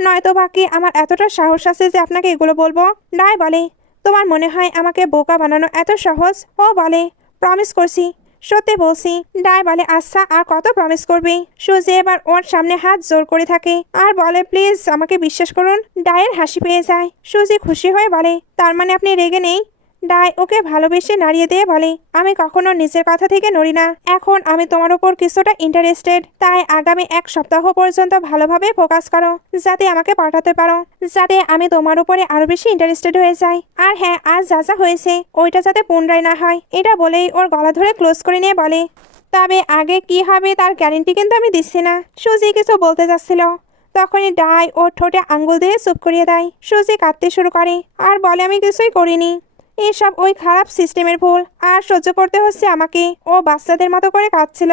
নয়তো বাকি আমার এতটা সাহস আছে যে আপনাকে এগুলো বলবো। ডাই বলে তোমার মনে হয় আমাকে বোকা বানানো এত সহজ? ও বলে প্রমিস করছি, সত্যি বলছি। ডাই বলে আচ্ছা আর কত প্রমিস করবি? সুজি এবার ওর সামনে হাত জোর করে থাকে আর বলে প্লিজ আমাকে বিশ্বাস করুন। ডাইয়ের হাসি পেয়ে যায়। সুজি খুশি হয়ে বলে তার মানে আপনি রেগে নেই? ডাই ওকে ভালোবেসে নাড়িয়ে দিয়ে বলে, আমি কখনো নিজের কথা থেকে নড়ি না। এখন আমি তোমার উপর কিছুটা ইন্টারেস্টেড, তাই আগামী 1 সপ্তাহ পর্যন্ত ভালোভাবে ফোকাস করো, যাতে আমাকে পাঠাতে পারো, যাতে আমি তোমার উপরে আরো বেশি ইন্টারেস্টেড হয়ে যাই। আর হ্যাঁ, আজ যা যা হয়েছে ওইটা যাতে পুনরায় না হয়। এটা বলেই ওর গলা ধরে ক্লোজ করে নিয়ে বলে, তবে আগে কি হবে তার গ্যারেন্টি কিন্তু আমি দিচ্ছি না। সুজি কিছু বলতে যাচ্ছিল, তখনই ডাই ওর ঠোঁটে আঙ্গুল দিয়ে চুপ করিয়ে দেয়। সুজি কাঁদতে শুরু করে আর বলে, আমি কিছুই করিনি, এসব ওই খারাপ সিস্টেমের ভুল, আর সহ্য করতে হচ্ছে আমাকে। ও বাচ্চাদের মতো করে কাঁদছিল।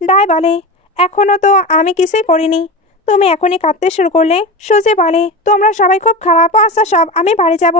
ডাই বলে, এখনো তো আমি কিছুই করিনি, তুমি এখনই কাঁদতে শুরু করলে। সুজি বলে, তোমরা সবাই খুব খারাপ, আচ্ছা সব আমি বাড়ি যাব।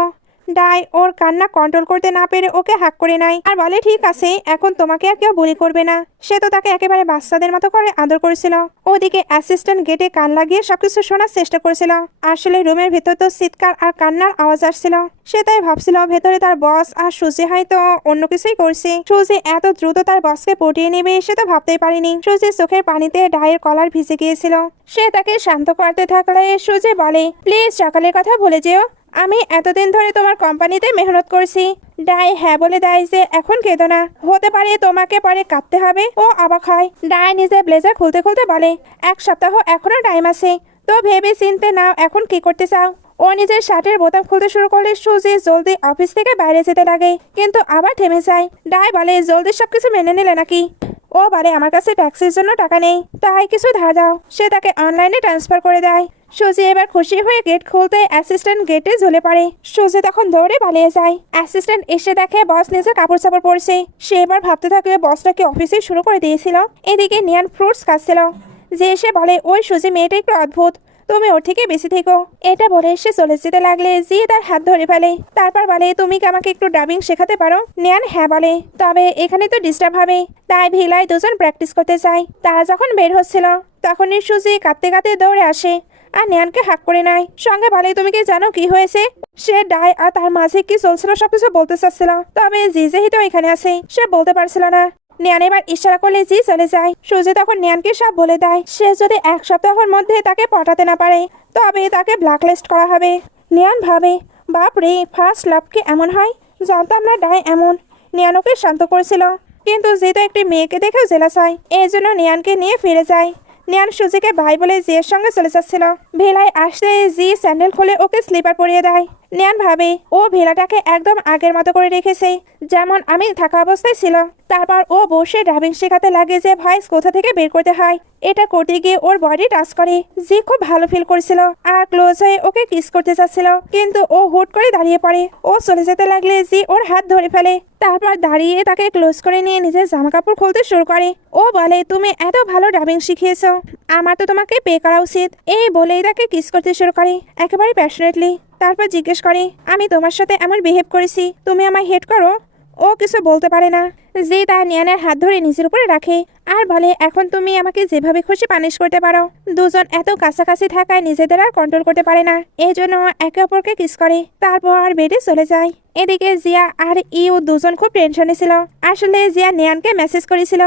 ডাই ওর কান্না কন্ট্রোল করতে না পেরে ওকে হাক করে নেয় আর বলে, ঠিক আছে, এখন তোমাকে আর কেউ বুলি করবে না। সে তো তাকে একেবারে বাচ্চাদের মতো করে আদর করেছিল। ওদিকে অ্যাসিস্ট্যান্ট গেটে কান লাগিয়ে সবকিছু শোনার চেষ্টা করছিল। আসলে রুমের ভেতর তো চিৎকার আর কান্নার আওয়াজ আসছিল। সে তাই ভাবছিল ভেতরে তার বস আর সুজি হয়তো অন্য কিছুই করছে। সুজি এত দ্রুত তার বসকে পটিয়ে নেবে সে তো ভাবতেই পারেনি। সুজির চোখের পানিতে ডাইয়ের কলার ভিজে গিয়েছিল। সে তাকে শান্ত করতে থাকলে সুজি বলে, প্লিজ সকালের কথা ভুলে যেও, আমি এতদিন ধরে তোমার কোম্পানিতে মেহনত করছি। ডাই হ্যাঁ বলে দেয় যে এখন কেঁদো না, হতে পারে তোমাকে পরে কাঁদতে হবে। ও অবাক হয়। ডাই নিজের ব্লেজার খুলতে খুলতে বলে, 1 সপ্তাহ এখনো টাইম আছে, তো ভেবে চিনতে নাও এখন কি করতে চাও। ও নিজের শার্টের বোতাম খুলতে শুরু করলে সুজি জলদি অফিস থেকে বাইরে যেতে লাগে, কিন্তু আবার থেমে যায়। ডাই বলে, জলদি সবকিছু মেনে নিলে নাকি? ও বলে, আমার কাছে ট্যাক্সির জন্য টাকা নেই, তাই কিছু ধার দাও। সে তাকে অনলাইনে ট্রান্সফার করে দেয়। সুজি এবার খুশি হয়ে গেট খুলতে অ্যাসিস্ট্যান্ট গেটে ঝুলে পড়ে। সুজি তখন দৌড়ে পালিয়ে যায়। অ্যাসিস্ট্যান্ট এসে দেখে বস নিজের কাপড় চাপড় পরছে। সে এবার ভাবতে থাকে বসটা কি অফিসে শুরু করে দিয়েছিল। এদিকে নিয়ান ফ্রুটস খাচ্ছিল। যে এসে বলে, ওই সুজি মেয়েটা একটু অদ্ভুত, তুমি ওর থেকে বেশি থেকো। এটা বলে সে চলে যেতে লাগলে জি তার হাত ধরে ফেলে। তারপর বলে, তুমি কি আমাকে একটু ডাবিং শেখাতে পারো? নিয়ান হ্যাঁ বলে, তবে এখানে তো ডিস্টার্ব হবে। তাই ভিলায় দুজন প্র্যাকটিস করতে চায়। তারা যখন বের হচ্ছিল তখনই সুজি কাঁদতে কাঁদতে দৌড়ে আসে আর নিয়ানকে হাক করে নেয়। সঙ্গে বলে, তুমি কি জানো কি হয়েছে? সে ডাই আর তার মাঝে কি চলছিল সবকিছু বলতে চাচ্ছিল, তবে জি যেহেতু এখানে আছে সে বলতে পারছিল না। নিয়ান এবার ইশারা করলে জি চলে যায়। সুজি তখন নিয়ানকে সব বলে দেয়। সে যদি 1 সপ্তাহের মধ্যে তাকে পটাতে না পারে তবে তাকে ব্ল্যাকলিস্ট করা হবে। নিয়ান ভাবে, বাপ রে, ফার্স্ট লাভ কি এমন হয়? জানতাম না ডাই এমন। নিয়ান ওকে শান্ত করেছিল, কিন্তু যেহেতু একটি মেয়েকে দেখেও জেলাস হয়, এই জন্য নিয়ানকে নিয়ে ফিরে যায়। নিয়ান সুজিকে ভাই বলে জিয়ের সঙ্গে চলে যাচ্ছিল। ভেলায় আসতে জি স্যান্ডেল খুলে ওকে স্লিপার পরিয়ে দেয়। নিয়ান ভাবে ও ভেলাটাকে একদম আগের মতো করে রেখেছে, যেমন আমি থাকা অবস্থায় ছিল। তারপর ও বসে ড্রাইভিং শেখাতে লাগে যে ভয়েস কোথা থেকে বের করতে হয়। এটা করতে গিয়ে ওর বডি টাচ করে। জি খুব ভালো ফিল করছিল আর ক্লোজ হয়ে ওকে কিস করতে চাচ্ছিল, কিন্তু ও হুট করে দাঁড়িয়ে পড়ে। ও চলে যেতে লাগলে জি ওর হাত ধরে ফেলে। তারপর দাঁড়িয়ে তাকে ক্লোজ করে নিয়ে নিজের জামা কাপড় খুলতে শুরু করে। ও বলে, তুমি এত ভালো ড্রাইভিং শিখিয়েছো, আমার তো তোমাকে পে করা উচিত। এই বলেই তাকে কিস করতে শুরু করে একেবারে প্যাশনেটলি। তারপর জিজ্ঞেস করে, আমি তোমার সাথে এমন বিহেভ করেছি, তুমি আমায় হেট করো? ও কিছু বলতে পারে না। যে তার নিয়ানের হাত ধরে নিজের উপরে রাখে আর বলে, এখন তুমি আমাকে যেভাবে খুশি পানিশ করতে পারো। দুজন এত কাছাকাছি থাকায় নিজেদের আর কন্ট্রোল করতে পারে না, এই জন্য একে অপরকে কিস করে। তারপর বেডে চলে যায়। এদিকে জিয়া আর ইউ দুজন খুব টেনশনে ছিল। আসলে জিয়া নিয়ানকে মেসেজ করেছিল,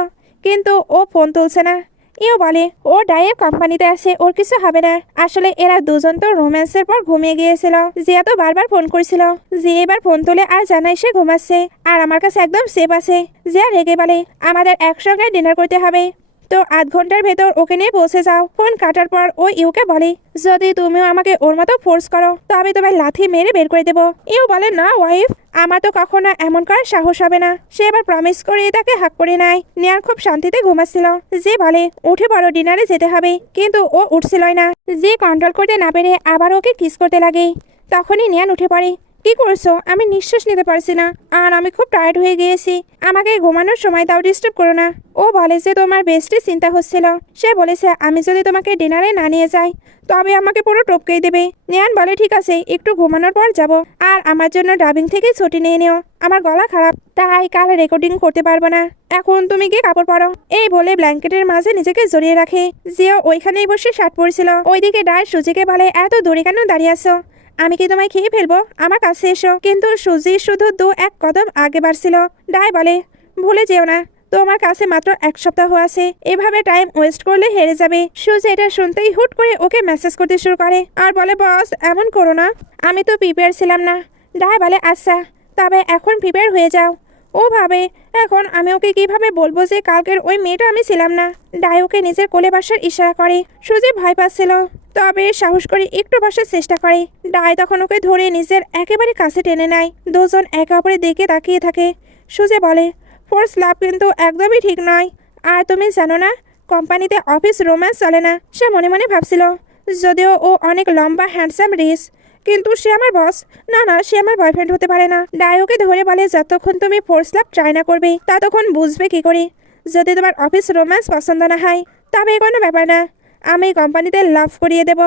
কিন্তু ও ফোন তুলছে না। ইউ বলে, ও ডাইয়ের কোম্পানিতে আছে, ওর কিছু হবে না। আসলে এরা দুজন তো রোম্যান্সের পর ঘুমিয়ে গিয়েছিল। জিয়া তো বারবার ফোন করেছিল। জিয়া এবার ফোন তুলে আর জানাই সে ঘুমাচ্ছে আর আমার কাছে একদম সেফ আছে। জিয়া রেগে বলে, আমাদের একসঙ্গে ডিনার করতে হবে, তো 8 ঘন্টার ভেতর ওকে নিয়ে পৌঁছে যাও। ফোন কাটার পর ও ইউকে বলে, যদি তুমিও আমাকে ওর মতো ফোর্স করো তবে তোমার লাথি মেরে বের করে দেবো। ইউ বলে, না ওয়াইফ, আমার তো কখনো এমন করার সাহস হবে না। সে এবার প্রমিস করে তাকে হাক করে নেয়। নিয়ার খুব শান্তিতে ঘুমাচ্ছিল। যে বলে, উঠে পড়ো, ডিনারে যেতে হবে, কিন্তু ও উঠছিলই না। যে কন্ট্রোল করতে না পেরে আবার ওকে কিস করতে লাগে। তখনই নিয়ান উঠে পড়ে। কি করছো? আমি নিঃশ্বাস নিতে পারছি না আর আমি খুব টায়ার্ড হয়ে গিয়েছি, আমাকে ঘুমানোর সময় তাও ডিস্টার্ব করো না। ও বলে যে তোমার বেস্টে চিন্তা হচ্ছিল। সে বলেছে আমি যদি তোমাকে ডিনারে না নিয়ে যাই তবে আমাকে পুরো টপকেই দেবে। নিয়ান বলে, ঠিক আছে, একটু ঘুমানোর পর যাব, আর আমার জন্য ড্রাইভিং থেকে ছুটি নিয়ে নিও, আমার গলা খারাপ, তাই কাল রেকর্ডিং করতে পারবো না। এখন তুমি গিয়ে কাপড় পরো। এই বলে ব্ল্যাঙ্কেটের মাঝে নিজেকে জড়িয়ে রাখে। জিও ওইখানেই বসে শার্ট পরছিল। ওইদিকে ডাই সুজিকে বলে, এত দূরে কেন দাঁড়িয়ে আছো? আমি কি তোমায় খেয়ে ফেলবো? আমার কাছে এসো। কিন্তু সুজি শুধু 2-1 কদম আগে বাড়ছিল। ডাই বলে, ভুলে যেও না, তোমার কাছে মাত্র 1 সপ্তাহ আছে, এভাবে টাইম ওয়েস্ট করলে হেরে যাবে। সুজি এটা শুনতেই হুট করে ওকে মেসেজ করতে শুরু করে আর বলে, বস এমন করো না, আমি তো প্রিপেয়ার ছিলাম না। ডাই বলে, আচ্ছা তবে এখন প্রিপেয়ার হয়ে যাও। ও ভাবে এখন আমি ওকে কিভাবে বলবো যে কালকের ওই মেয়েটা আমি ছিলাম না। ডাই ওকে নিজের কোলে বসার ইশারা করে। সুজি ভয় পাচ্ছিল, তবে সাহস করে একটু বসার চেষ্টা করে। ডাই তখন ওকে ধরে নিজের একেবারে কাছে টেনে নেয়। দুজন একে অপরের দিকে তাকিয়ে থাকে। সুজি বলে, ফোর্স লাভ কিন্তু একদমই ঠিক নয়। আর তুমি জানো না, কোম্পানিতে অফিস রোম্যান্স চলে না। সে মনে মনে ভাবছিল, যদিও ও অনেক লম্বা হ্যান্ডসাম রিস, কিন্তু সে আমার বস। না না, সে আমার বয়ফ্রেন্ড হতে পারে না। ডায়োকে ধরে বলে, যতক্ষণ তুমি ফোর্স লাভ ট্রাই না করবে ততক্ষণ বুঝবে কি করে। যদি তোমার অফিস রোম্যান্স পছন্দ না হয় তবে কোনো ব্যাপার না, আমি কোম্পানিতে লাভ করিয়ে দেব।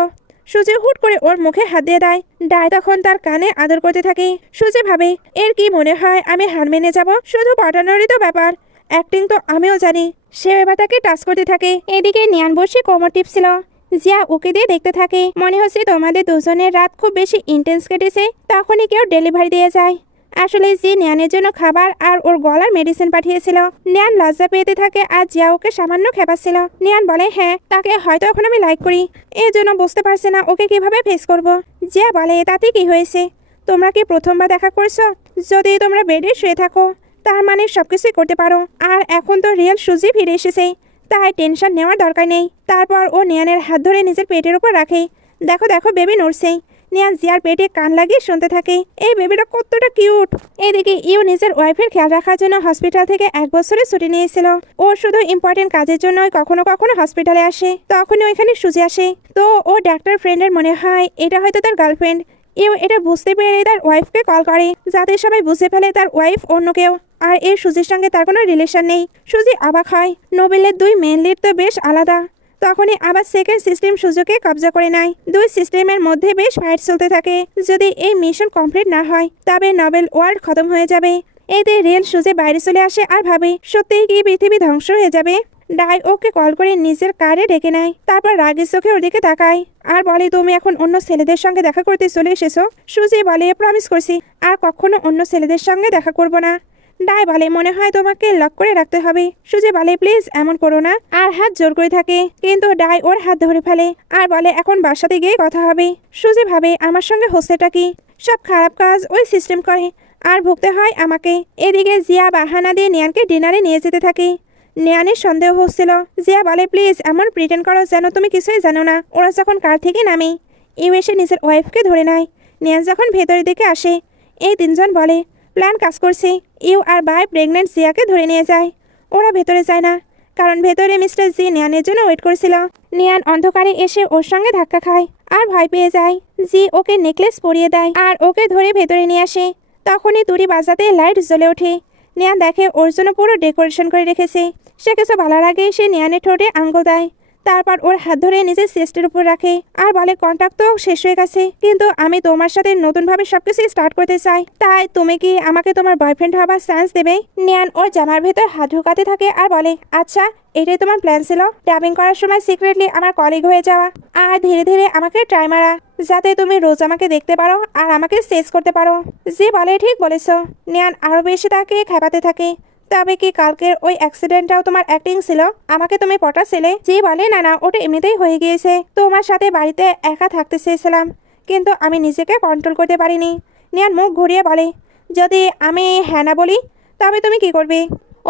সুজি হুট করে ওর মুখে হাত দিয়ে দেয়। ডায় তখন তার কানে আদর করতে থাকে। সুজি ভাবে, এর কি মনে হয় আমি হার মেনে যাব? শুধু পটানোরই তো ব্যাপার, অ্যাক্টিং তো আমিও জানি। সে এবার তাকে টাচ করতে থাকে। এদিকে নিয়ান বসে কোমর টিপছিল। জিয়া ওকে দিয়ে দেখতে থাকে। মনে হচ্ছে তোমাদের দুজনের রাত খুব বেশি ইন্টেন্স কেটেছে। তখনই কেউ ডেলিভারি দিয়ে যায়। আসলে জি নিয়ানের জন্য খাবার আর ওর গলার মেডিসিন পাঠিয়েছিল। নিয়ান লজ্জা পেতে থাকে আর জিয়া ওকে সামান্য খেপাচ্ছিল। নিয়ান বলে, হ্যাঁ, তাকে হয়তো এখন আমি লাইক করি, এই জন্য বুঝতে পারছি না ওকে কিভাবে ফেস করব। জিয়া বলে, তাতে কি হয়েছে? তোমরা কি প্রথমবার দেখা করছো? যদি তোমরা বেডে শুয়ে থাকো তার মানে সবকিছুই করতে পারো। আর এখন তো রিয়েল সুজি ফিরে এসেছে, তাই টেনশন নেওয়ার দরকার নেই। তারপর ও নিয়ানের হাত ধরে নিজের পেটের উপর রাখে। দেখো দেখো, বেবি নড়ছে। নিয়ান জিয়ার পেটে কান লাগিয়ে শুনতে থাকে, এই বেবিটা কতটা কিউট। এদিকে ইউ নিজের ওয়াইফের খেয়াল রাখার জন্য হসপিটাল থেকে 1 বছরের ছুটি নিয়েছিল। ও শুধু ইম্পর্টেন্ট কাজের জন্যই কখনো কখনো হসপিটালে আসে। তখনই ওইখানে সুজি আসে। তো ও ডাক্তার ফ্রেন্ডের মনে হয় এটা হয়তো তার গার্লফ্রেন্ড। ইউ এটা বুঝতে পেরে তার ওয়াইফকে কল করে, যাতে সবাই বুঝে ফেলে তার ওয়াইফ অন্য কেউ। আর এই সুজির সঙ্গে তার কোনো রিলেশন নেই। সুজি অবাক হয়, নোবেলের 2 মেন লিড তো বেশ আলাদা। তখনই আবার সেকেন্ড সিস্টেম সুজুকে কবজা করে নেয়। 2 সিস্টেমের মধ্যে বেশ ফাইট চলতে থাকে। যদি এই মিশন কমপ্লিট না হয় তবে নোবেল ওয়ার্ল্ড খতম হয়ে যাবে। এতে রিয়েল সুজে বাইরে চলে আসে আর ভাবে, সত্যিই কি পৃথিবী ধ্বংস হয়ে যাবে। ডাই ওকে কল করে নিজের কারে ডেকে নেয়। তারপর রাগের চোখে ওর দিকে তাকায় আর বলে, তুমি এখন অন্য ছেলেদের সঙ্গে দেখা করতে চলে এসেছো? সুজি বলে, প্রমিস করছি আর কখনো অন্য ছেলেদের সঙ্গে দেখা করব না। ডাই বলে, মনে হয় তোমাকে লক করে রাখতে হবে। সুজি বলে, প্লিজ এমন করো না, আর হাত জোর করে থাকে। কিন্তু ডাই ওর হাত ধরে ফেলে আর বলে, এখন বাসাতে গিয়ে কথা হবে। সুজি ভাবে, আমার সঙ্গে হচ্ছেটা কি? সব খারাপ কাজ ওই সিস্টেম করে আর ভুগতে হয় আমাকে। এদিকে জিয়া বাহানা দিয়ে নিয়ানকে ডিনারে নিয়ে যেতে থাকে। নিয়ানের সন্দেহ হচ্ছিল। জিয়া বলে, প্লিজ এমন প্রিটেন্ড করো যেন তুমি কিছুই জানো না। ওরা যখন কার থেকে নামে ইউ এসে নিজের ওয়াইফকে ধরে নেয়। নিয়ান যখন ভেতরের দিকে আসে, এই 3 জন বলে, প্ল্যান কাজ করছে। ইউ আর বাই প্রেগনেন্ট জিয়াকে ধরে নিয়ে যায়। ওরা ভেতরে যায় না, কারণ ভেতরে মিস্টার জি নিয়ানের জন্য ওয়েট করেছিল। নিয়ান অন্ধকারে এসে ওর সঙ্গে ধাক্কা খায় আর ভয় পেয়ে যায়। জি ওকে নেকলেস পরিয়ে দেয় আর ওকে ধরে ভেতরে নিয়ে আসে। তখনই তুড়ি বাজাতে লাইট জ্বলে ওঠে। নিয়ান দেখে ওর জন্য পুরো ডেকোরেশন করে রেখেছে। সে কিছু বলার আগে সে নিয়ানের ঠোঁটে আঙ্গুল দেয়। তারপর ওর হাত ধরে নিজের চেস্টের উপর রাখে আর বলে, কন্ট্যাক্ট তো শেষ হয়ে গেছে, কিন্তু আমি তোমার সাথে নতুনভাবে সবকিছু স্টার্ট করতে চাই। তাই তুমি কি আমাকে তোমার বয়ফ্রেন্ড হবার চান্স দেবে? নিয়ান ওর জামার ভেতর হাত ঢুকাতে থাকে আর বলে, আচ্ছা, এটাই তোমার প্ল্যান ছিল? ডাবিং করার সময় সিক্রেটলি আমার কলিগ হয়ে যাওয়া আর ধীরে ধীরে আমাকে ট্রাই মারা, যাতে তুমি রোজ আমাকে দেখতে পারো আর আমাকে সেজ করতে পারো। জি বলে, ঠিক বলেছ। নিয়ান আরো বেশি তাকে খেপাতে থাকে। তবে কি কালকের ওই অ্যাক্সিডেন্টটাও তোমার অ্যাক্টিং ছিল? আমাকে তুমি পটাছিলে? জি বলে, না না, ওটা এমনিতেই হয়ে গিয়েছে। তোমার সাথে বাড়িতে একা থাকতে চেয়েছিলাম, কিন্তু আমি নিজেকে কন্ট্রোল করতে পারিনি। নিয়ান মুখ ঘুরিয়ে বলে, যদি আমি হ্যাঁ না বলি তবে তুমি কি করবে?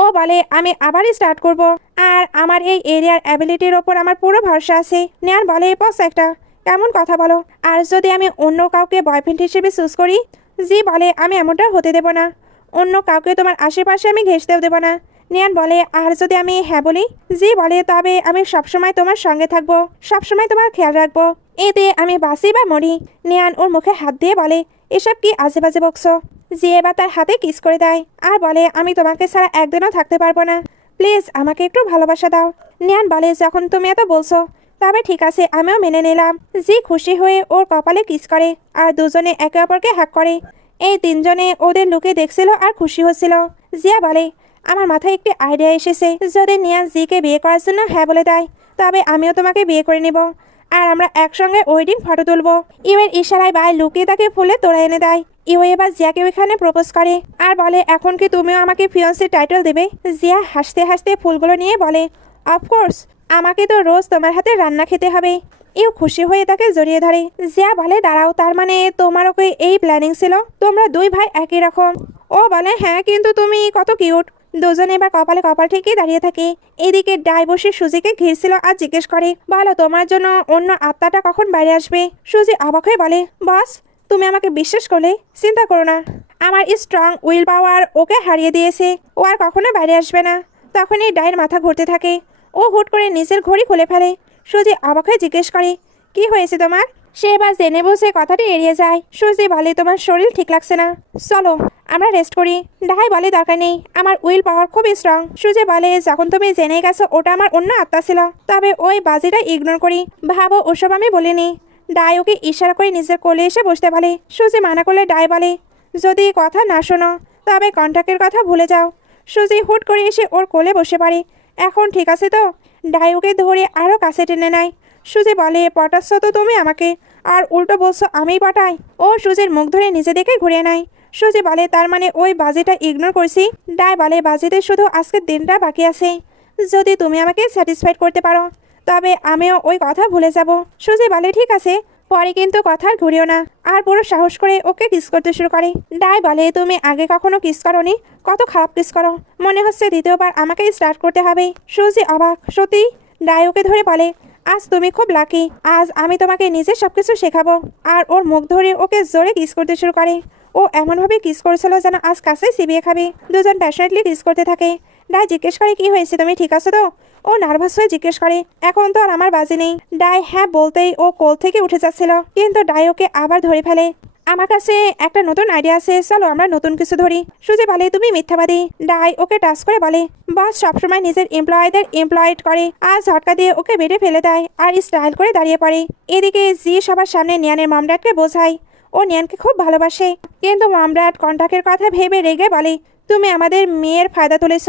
ও বলে, আমি আবারই স্টার্ট করব, আর আমার এই এরিয়ার অ্যাবিলিটির ওপর আমার পুরো ভরসা আছে। নিয়ান বলে, বস একটা কেমন কথা বলো। আর যদি আমি অন্য কাউকে বয়ফ্রেন্ড হিসেবে চুজ করি? জি বলে, আমি এমনটা হতে দেব না। অন্য কাউকে তোমার আশেপাশে আমি ঘেঁষতেও দেব না। নিয়ান বলে, আর যদি আমি হ্যাঁ বলি? জি বলে, তবে আমি সবসময় তোমার সঙ্গে থাকবো, সবসময় তোমার খেয়াল রাখবো। এতে আমি বাঁচি বা মরি। নিয়ান ওর মুখে হাত দিয়ে বলে, এসব কি আজে বাজে বকছো? জি এবার তার হাতে কিস করে দেয় আর বলে, আমি তোমাকে ছাড়া একদিনও থাকতে পারবো না, প্লিজ আমাকে একটু ভালোবাসা দাও। নিয়ান বলে, যখন তুমি এত বলছো তবে ঠিক আছে, আমিও মেনে নিলাম। জি খুশি হয়ে ওর কপালে কিস করে আর দুজনে একে অপরকে হাক করে। এই 3 জনে ওদের লুকে দেখছিল আর খুশি হচ্ছিল। জিয়া বলে, আমার মাথায় একটি আইডিয়া এসেছে। যদি নিয়ান জিকে বিয়ে করার জন্য হ্যাঁ বলে দেয় তবে আমিও তোমাকে বিয়ে করে নেব আর আমরা একসঙ্গে ওয়েডিং ফটো তুলবো। ইউয়ের ইশারায় বাই লুকিয়ে তাকে ফুলে তোড়া এনে দেয়। ইউ এবার জিয়াকে ওইখানে প্রপোজ করে আর বলে, এখন কি তুমিও আমাকে ফিয়ন্সি টাইটেল দেবে? জিয়া হাসতে হাসতে ফুলগুলো নিয়ে বলে, অফকোর্স, আমাকে তো রোজ তোমার হাতে রান্না খেতে হবে। ইউ খুশি হয়ে তাকে জড়িয়ে ধরে। জিয়া বলে দাঁড়াও, তার মানে তোমার ওকে এই প্ল্যানিং ছিল, তোমরা দুই ভাই একই রকম। ও বলে হ্যাঁ, কিন্তু তুমি কত কিউট। দুজনে এবার কপালে কপাল ঠিকই দাঁড়িয়ে থাকে। এদিকে ডাই বসে সুজিকে ঘিরছিল আর জিজ্ঞেস করে, বলো তোমার জন্য অন্য আত্মাটা কখন বাইরে আসবে? সুজি অবাক হয়ে বলে, বস তুমি আমাকে বিশ্বাস করলে, চিন্তা করো না, আমার স্ট্রং উইল পাওয়ার ওকে হারিয়ে দিয়েছে, ও আর কখনো বাইরে আসবে না। তখনই ডাইয়ের মাথা ঘুরতে থাকে। ও হুট করে নিজের ঘড়ি খুলে ফেলে। সুজি অবাক হয়ে জিজ্ঞেস করে, কি হয়েছে তোমার? সে এবার জেনে বসে কথাটি এড়িয়ে যায়। সুজি বলে, তোমার শরীর ঠিক লাগছে না, চলো আমরা রেস্ট করি। ডাই বলে, দরকার নেই, আমার উইল পাওয়ার খুব স্ট্রং। সুজি বলে, যখন তুমি জেনে গেছো ওটা আমার অন্য আত্মা ছিল, তবে ওই বাজিটা ইগনোর করি, ভাবো ওসব আমি বলিনি। ডাই ওকে ইশারা করে নিজের কোলে এসে বসতে বলে। সুজি মানা করলে ডাই বলে, যদি কথা না শোনো তবে কন্ট্রাক্টের কথা ভুলে যাও। সুজি হুট করে এসে ওর কোলে বসে পড়ে। এখন ঠিক আছে তো? ডাই ওকে ধরে আরও কাছে টেনে নেয়। সুজি বলে, পটাচ্ছ তো তুমি আমাকে, আর উল্টো বলছো আমিই পটাই। ও সুজির মুখ ধরে নিজে দেখে ঘুরিয়ে নেয়। সুজি বলে, তার মানে ওই বাজিটা ইগনোর করছি? ডাই বলে, বাজিতে শুধু আজকের দিনটা বাকি আছে, যদি তুমি আমাকে স্যাটিসফাইড করতে পারো তবে আমিও ওই কথা ভুলে যাব। সুজি বলে, ঠিক আছে, পরে কিন্তু কথা আর ঘুরিও না। আর পুরো সাহস করে ওকে কিস করতে শুরু করে। ডাই বলে, তুমি আগে কখনো কিস করোনি, কত খারাপ কিস করো, মনে হচ্ছে দ্বিতীয়বার আমাকেই স্টার্ট করতে হবে। সুজি অবাক, সত্যি? ডাই ওকে ধরে বলে, আজ তুমি খুব লাকি, আজ আমি তোমাকে নিজে সবকিছু শেখাবো। আর ওর মুখ ধরে ওকে জোরে কিস করতে শুরু করে। ও এমনভাবে কিস করেছিল যেন আজ কাছেই চিবিয়ে খাবে। দুজন প্যাশনেটলি কিস করতে থাকে। ডাই জিজ্ঞেস করে, কি হয়েছে, তুমি ঠিক আছো তো? ও নার্ভাস হয়ে জিজ্ঞেস করে, এখন তো আর আমার বাজি নেই। ডাই হ্যাঁ বলতেই ও কোল থেকে উঠে যাচ্ছিল, কিন্তু ডাই ওকে আবার ধরে ফেলে। আমার কাছে একটা নতুন আইডিয়া আছে, চলো আমরা নতুন কিছু ধরি। সুজি বলে, তুমি মিথ্যাবাদী। ডাই ওকে টাচ করে বলে, বস সবসময় নিজের এমপ্লয়ীদের এমপ্লয়েড করে, আর ঝটকা দিয়ে ওকে বেডে ফেলে দেয় আর স্টাইল করে দাঁড়িয়ে পড়ে। এদিকে জি সবার সামনে নিয়ানের মমড্যাডকে বোঝায় ও নিয়ানকে খুব ভালোবাসে, কিন্তু মমড্যাড কন্ট্রাক্টের কথা ভেবে রেগে বলে, তুমি আমাদের মেয়ের ফায়দা তুলেছ।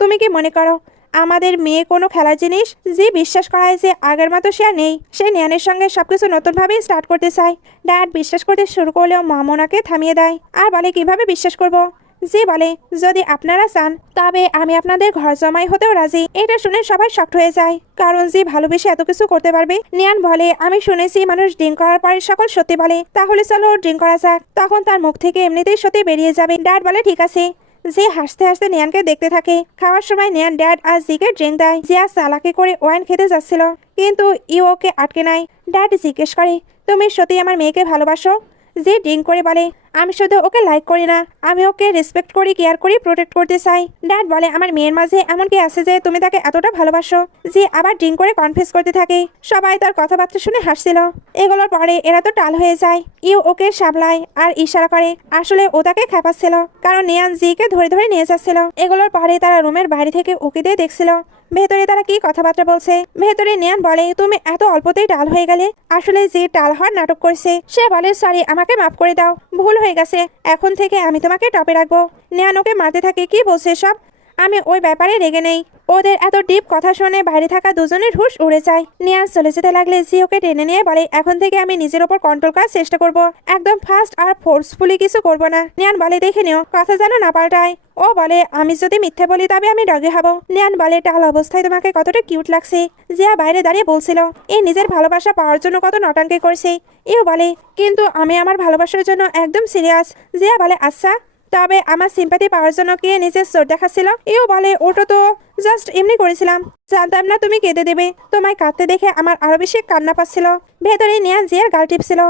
তুমি কি মনে করো আমাদের মেয়ে কোনো খেলার জিনিস? জি বিশ্বাস করায় যে আগের মতো সে আর নেই, সে নিয়ানের সঙ্গে সবকিছু নতুনভাবে স্টার্ট করতে চায়। ড্যাড বিশ্বাস করতে শুরু করলেও মম ওনাকে থামিয়ে দেয় আর বলে, কিভাবে বিশ্বাস করব? জি বলে, যদি আপনারা চান তবে আমি আপনাদের ঘর জমাই হতেও রাজি। এটা শুনে সবাই শক্ট হয়ে যায়, কারণ জি ভালোবেসে এত কিছু করতে পারবে। নিয়ান বলে, আমি শুনেছি মানুষ ড্রিঙ্ক করার পরে সকল সত্যি বলে, তাহলে চলো ড্রিঙ্ক করা যাক, তখন তার মুখ থেকে এমনিতেই সত্যি বেরিয়ে যাবে। ড্যাড বলে, ঠিক আছে। জি হাসতে হাসতে নিয়ানকে দেখতে থাকে। খাওয়ার সময় নিয়ান ড্যাড আর জিকে ড্রিঙ্ক দেয়। জিয়া চালাকি করে ওয়াইন খেতে যাচ্ছিল, কিন্তু ইউ ওকে আটকে নেয়। ড্যাড জিজ্ঞেস করে, তুমি সত্যি আমার মেয়েকে ভালোবাসো? জি ড্রিঙ্ক করে বলে, আমি শুধু ওকে লাইক করি না, আমি ওকে রেসপেক্ট করি, কেয়ার করি, প্রোটেক্ট করতে চাই। ড্যাড বলে, আমার মেয়ের মাঝে এমন কি আছে যে তুমি তাকে এতটা ভালোবাসো? জি আবার ড্রিঙ্ক করে কনফেস করতে থাকে। সবাই তার কথাবার্তা শুনে হাসছিল। এগুলোর পরে এরা তো টাল হয়ে যায়। ইউ ওকে সামলায় আর ইশারা করে, আসলে ও তাকে খেপাচ্ছিল, কারণ নিয়ান জিকে ধরে ধরে নিয়ে যাচ্ছিল। এগুলোর পরে তারা রুমের বাইরে থেকে উকি দিয়ে দেখছিল ভেতরে তারা কি কথাবার্তা বলছে। ভেতরে নিয়ান বলে, তুমি এত অল্পতেই টাল হয়ে গেলে? আসলে যে টাল হওয়ার নাটক করছে। সে বলে, সরি, আমাকে মাফ করে দাও, ভুল হয়ে গেছে, এখন থেকে আমি তোমাকে টপে রাখবো। নিয়ান ওকে মারতে থাকে, কি বলছে সব? আমি ওই ব্যাপারে রেগে নেই। ওদের এত ডিপ কথা শুনে বাইরে থাকা দুজনের হুশ উড়ে যায়। নিয়ান চলে যেতে লাগলে জি ওকে টেনে নিয়ে বলে, এখন থেকে আমি নিজের ওপর কন্ট্রোল করার চেষ্টা করব, একদম ফাস্ট আর ফোর্সফুলি কিছু করব না। নিয়ান বলে, দেখে নিও কথা যেন না পাল্টায়। ও বলে, আমি যদি মিথ্যে বলি তবে আমি ডগে হব। নিয়ান বলে, টাল অবস্থায় তোমাকে কতটা কিউট লাগছে। জিয়া বাইরে দাঁড়িয়ে বলছিল, এই নিজের ভালোবাসা পাওয়ার জন্য কত নটাঙ্কি করছে। ইউ বলে, কিন্তু আমি আমার ভালোবাসার জন্য একদম সিরিয়াস। জিয়া বলে, আচ্ছা, তবে আমার সিম্পাথি পাওয়ার জন্য কে নিজের চোট দেখাচ্ছিল? এও বলে, ওটা তো জাস্ট এমনি করেছিলাম, জানতাম না তুমি কেঁদে দেবে। তোমায় কাঁদতে দেখে আমার আরো বেশি কান্না পাচ্ছিল। ভেতরে নিয়ান জিয়ার গাল টিপছিল,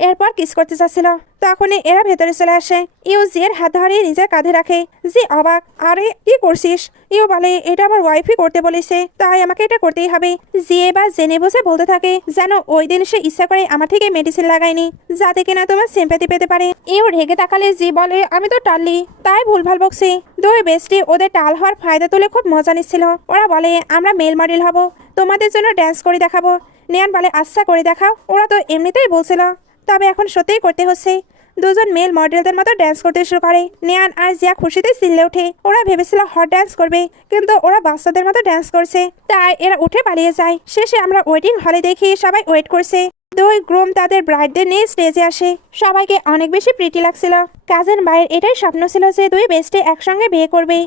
এরপর কিস করতে চাচ্ছিল। তখনই এরা ভেতরে চলে আসে। ইউ জিয়ের হাত ধরিয়ে নিজের কাঁধে রাখে। জি অবাক, আরে কি করছিস? ইউ বলে, এটা আমার ওয়াইফই করতে বলেছে, তাই আমাকে এটা করতেই হবে। জি এবার জেনে বসে বলতে থাকে, যেন ওই দিন সে ইচ্ছা করে আমার থেকে মেডিসিন লাগায়নি, যাতে কিনা তোমার সিম্পাথি পেতে পারে। ইউ রেগে তাকালে জি বলে, আমি তো টাললি, তাই ভুলভাল বকছি। দুই বেস্টি ওদের টাল হওয়ার ফায়দা তুলে খুব মজা নিচ্ছিল। ওরা বলে, আমরা মেল মডেল হব, তোমাদের জন্য ড্যান্স করে দেখাবো। নিয়ান বলে, আচ্ছা করে দেখাও। ওরা তো এমনিতেই বলছিল, তবে এখন সত্যিই করতে হচ্ছে। দুজন মেল মডেলদের মতো ড্যান্স করতে শুরু করে। নিয়ান আর জিয়া খুশিতে চিল্লে ওঠে। ওরা ভেবেছিল হট ড্যান্স করবে, কিন্তু ওরা বাচ্চাদের মতো ড্যান্স করছে, তাই এরা উঠে পালিয়ে যায়। শেষে আমরা ওয়েটিং হলে দেখি সবাই ওয়েট করছে। দুই গ্রুম তাদের ব্রাইডদের নিয়ে স্টেজে আসে। সবাইকে অনেক বেশি প্রিটি লাগছিল। কাজের মায়ের এটাই স্বপ্ন ছিল যে দুই বেস্টে একসঙ্গে বিয়ে করবে।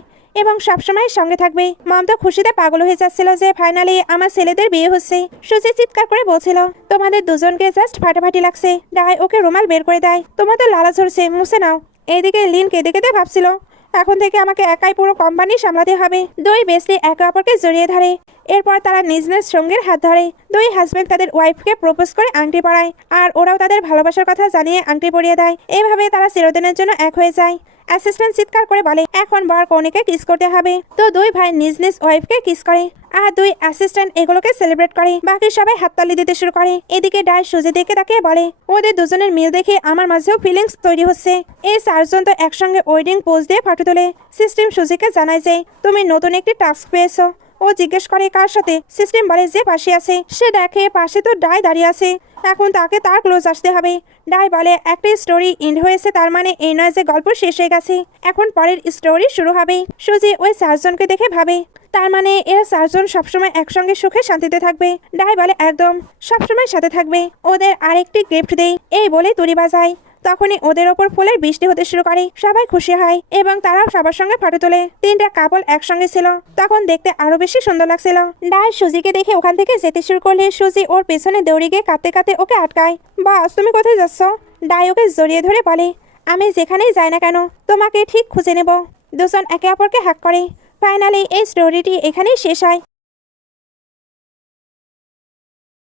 এবং সবসময় সঙ্গে থাকবে। মম তো খুশিতে পাগল হয়ে যাচ্ছিল যে ফাইনালি আমার ছেলেদের বিয়ে হচ্ছে। সুজি চিৎকার করে বলছিল, তোমাদের দুজনকে জাস্ট ফাটাফাটি লাগছে। ডাই ওকে রুমাল বের করে দেয়। তোমাদের লালা ঝরছে, মুছে নাও। এইদিকে লিন কেঁদে কেঁদে ভাবছিল, এখন থেকে আমাকে একাই পুরো কোম্পানি সামলাতে হবে। দুই বেস্টি একে অপরকে জড়িয়ে ধরে। এরপর তারা নিজ নিজ সঙ্গীর হাত ধরে। দুই হাজবেন্ড তাদের ওয়াইফকে প্রপোজ করে আংটি পরায়, আর ওরাও তাদের ভালোবাসার কথা জানিয়ে আংটি পরিয়ে দেয়। এভাবে তারা চিরদিনের জন্য এক হয়ে যায়। অ্যাসিস্ট্যান্ট চিৎকার করে বলে, এখন বর কনেকে কিস করতে হবে। তো দুই ভাই নিজ নিজ ওয়াইফকে কিস করে, আর দুই অ্যাসিস্ট্যান্ট এগুলোকে সেলিব্রেট করে। বাকি সবাই হাততালি দিতে শুরু করে। এদিকে ডাই সুজি দিকে তাকিয়ে বলে, ওদের দুজনের মিল দেখে আমার মাঝেও ফিলিংস তৈরি হচ্ছে। এই চারজন তো একসঙ্গে ওয়েডিং পোজ দিয়ে ফটো তোলে। সিস্টেম সুজিকে জানায় যে তুমি নতুন একটি টাস্ক পেয়েছো। ও জিজ্ঞেস করে কার সাথে। সিস্টেম বলে যে পাশে আছে। সে দেখে পাশে তো ডাই দাঁড়িয়ে আছে, এখন তাকে তার ক্লোজ আসতে হবে। ডাই বলে, একটা স্টোরি এন্ড হয়েছে, তার মানে এই নয় যে গল্প শেষ হয়ে গেছে, এখন পরের স্টোরি শুরু হবে। সুজি ওই চারজনকে দেখে ভাবে, তার মানে এরা চারজন সবসময় একসঙ্গে সুখে শান্তিতে থাকবে। ডাই বলে, একদম সবসময় সাথে থাকবে। ওদের আরেকটি গিফট দেই। এই বলে তুড়ি বাজায়। তখনই ওদের ওপর ফুলের বৃষ্টি হতে শুরু করে। সবাই খুশি হয় এবং তারাও সবার সঙ্গে ফটো তোলে। তিনটা কাপল একসঙ্গে ছিল, তখন দেখতে আরো বেশি সুন্দর লাগছিল। ডাই সুজিকে দেখে ওখান থেকে যেতে শুরু করলে সুজি ওর পেছনে দৌড়ে গিয়ে কাঁদতে কাঁদতে ওকে আটকায়। বাস, তুমি কোথায় যাচ্ছ? ডাই ওকে জড়িয়ে ধরে বলে, আমি যেখানেই যাই না কেন তোমাকে ঠিক খুঁজে নেব। দুজন একে অপরকে হাক করে। ফাইনালি এই স্টোরিটি এখানেই শেষ হয়।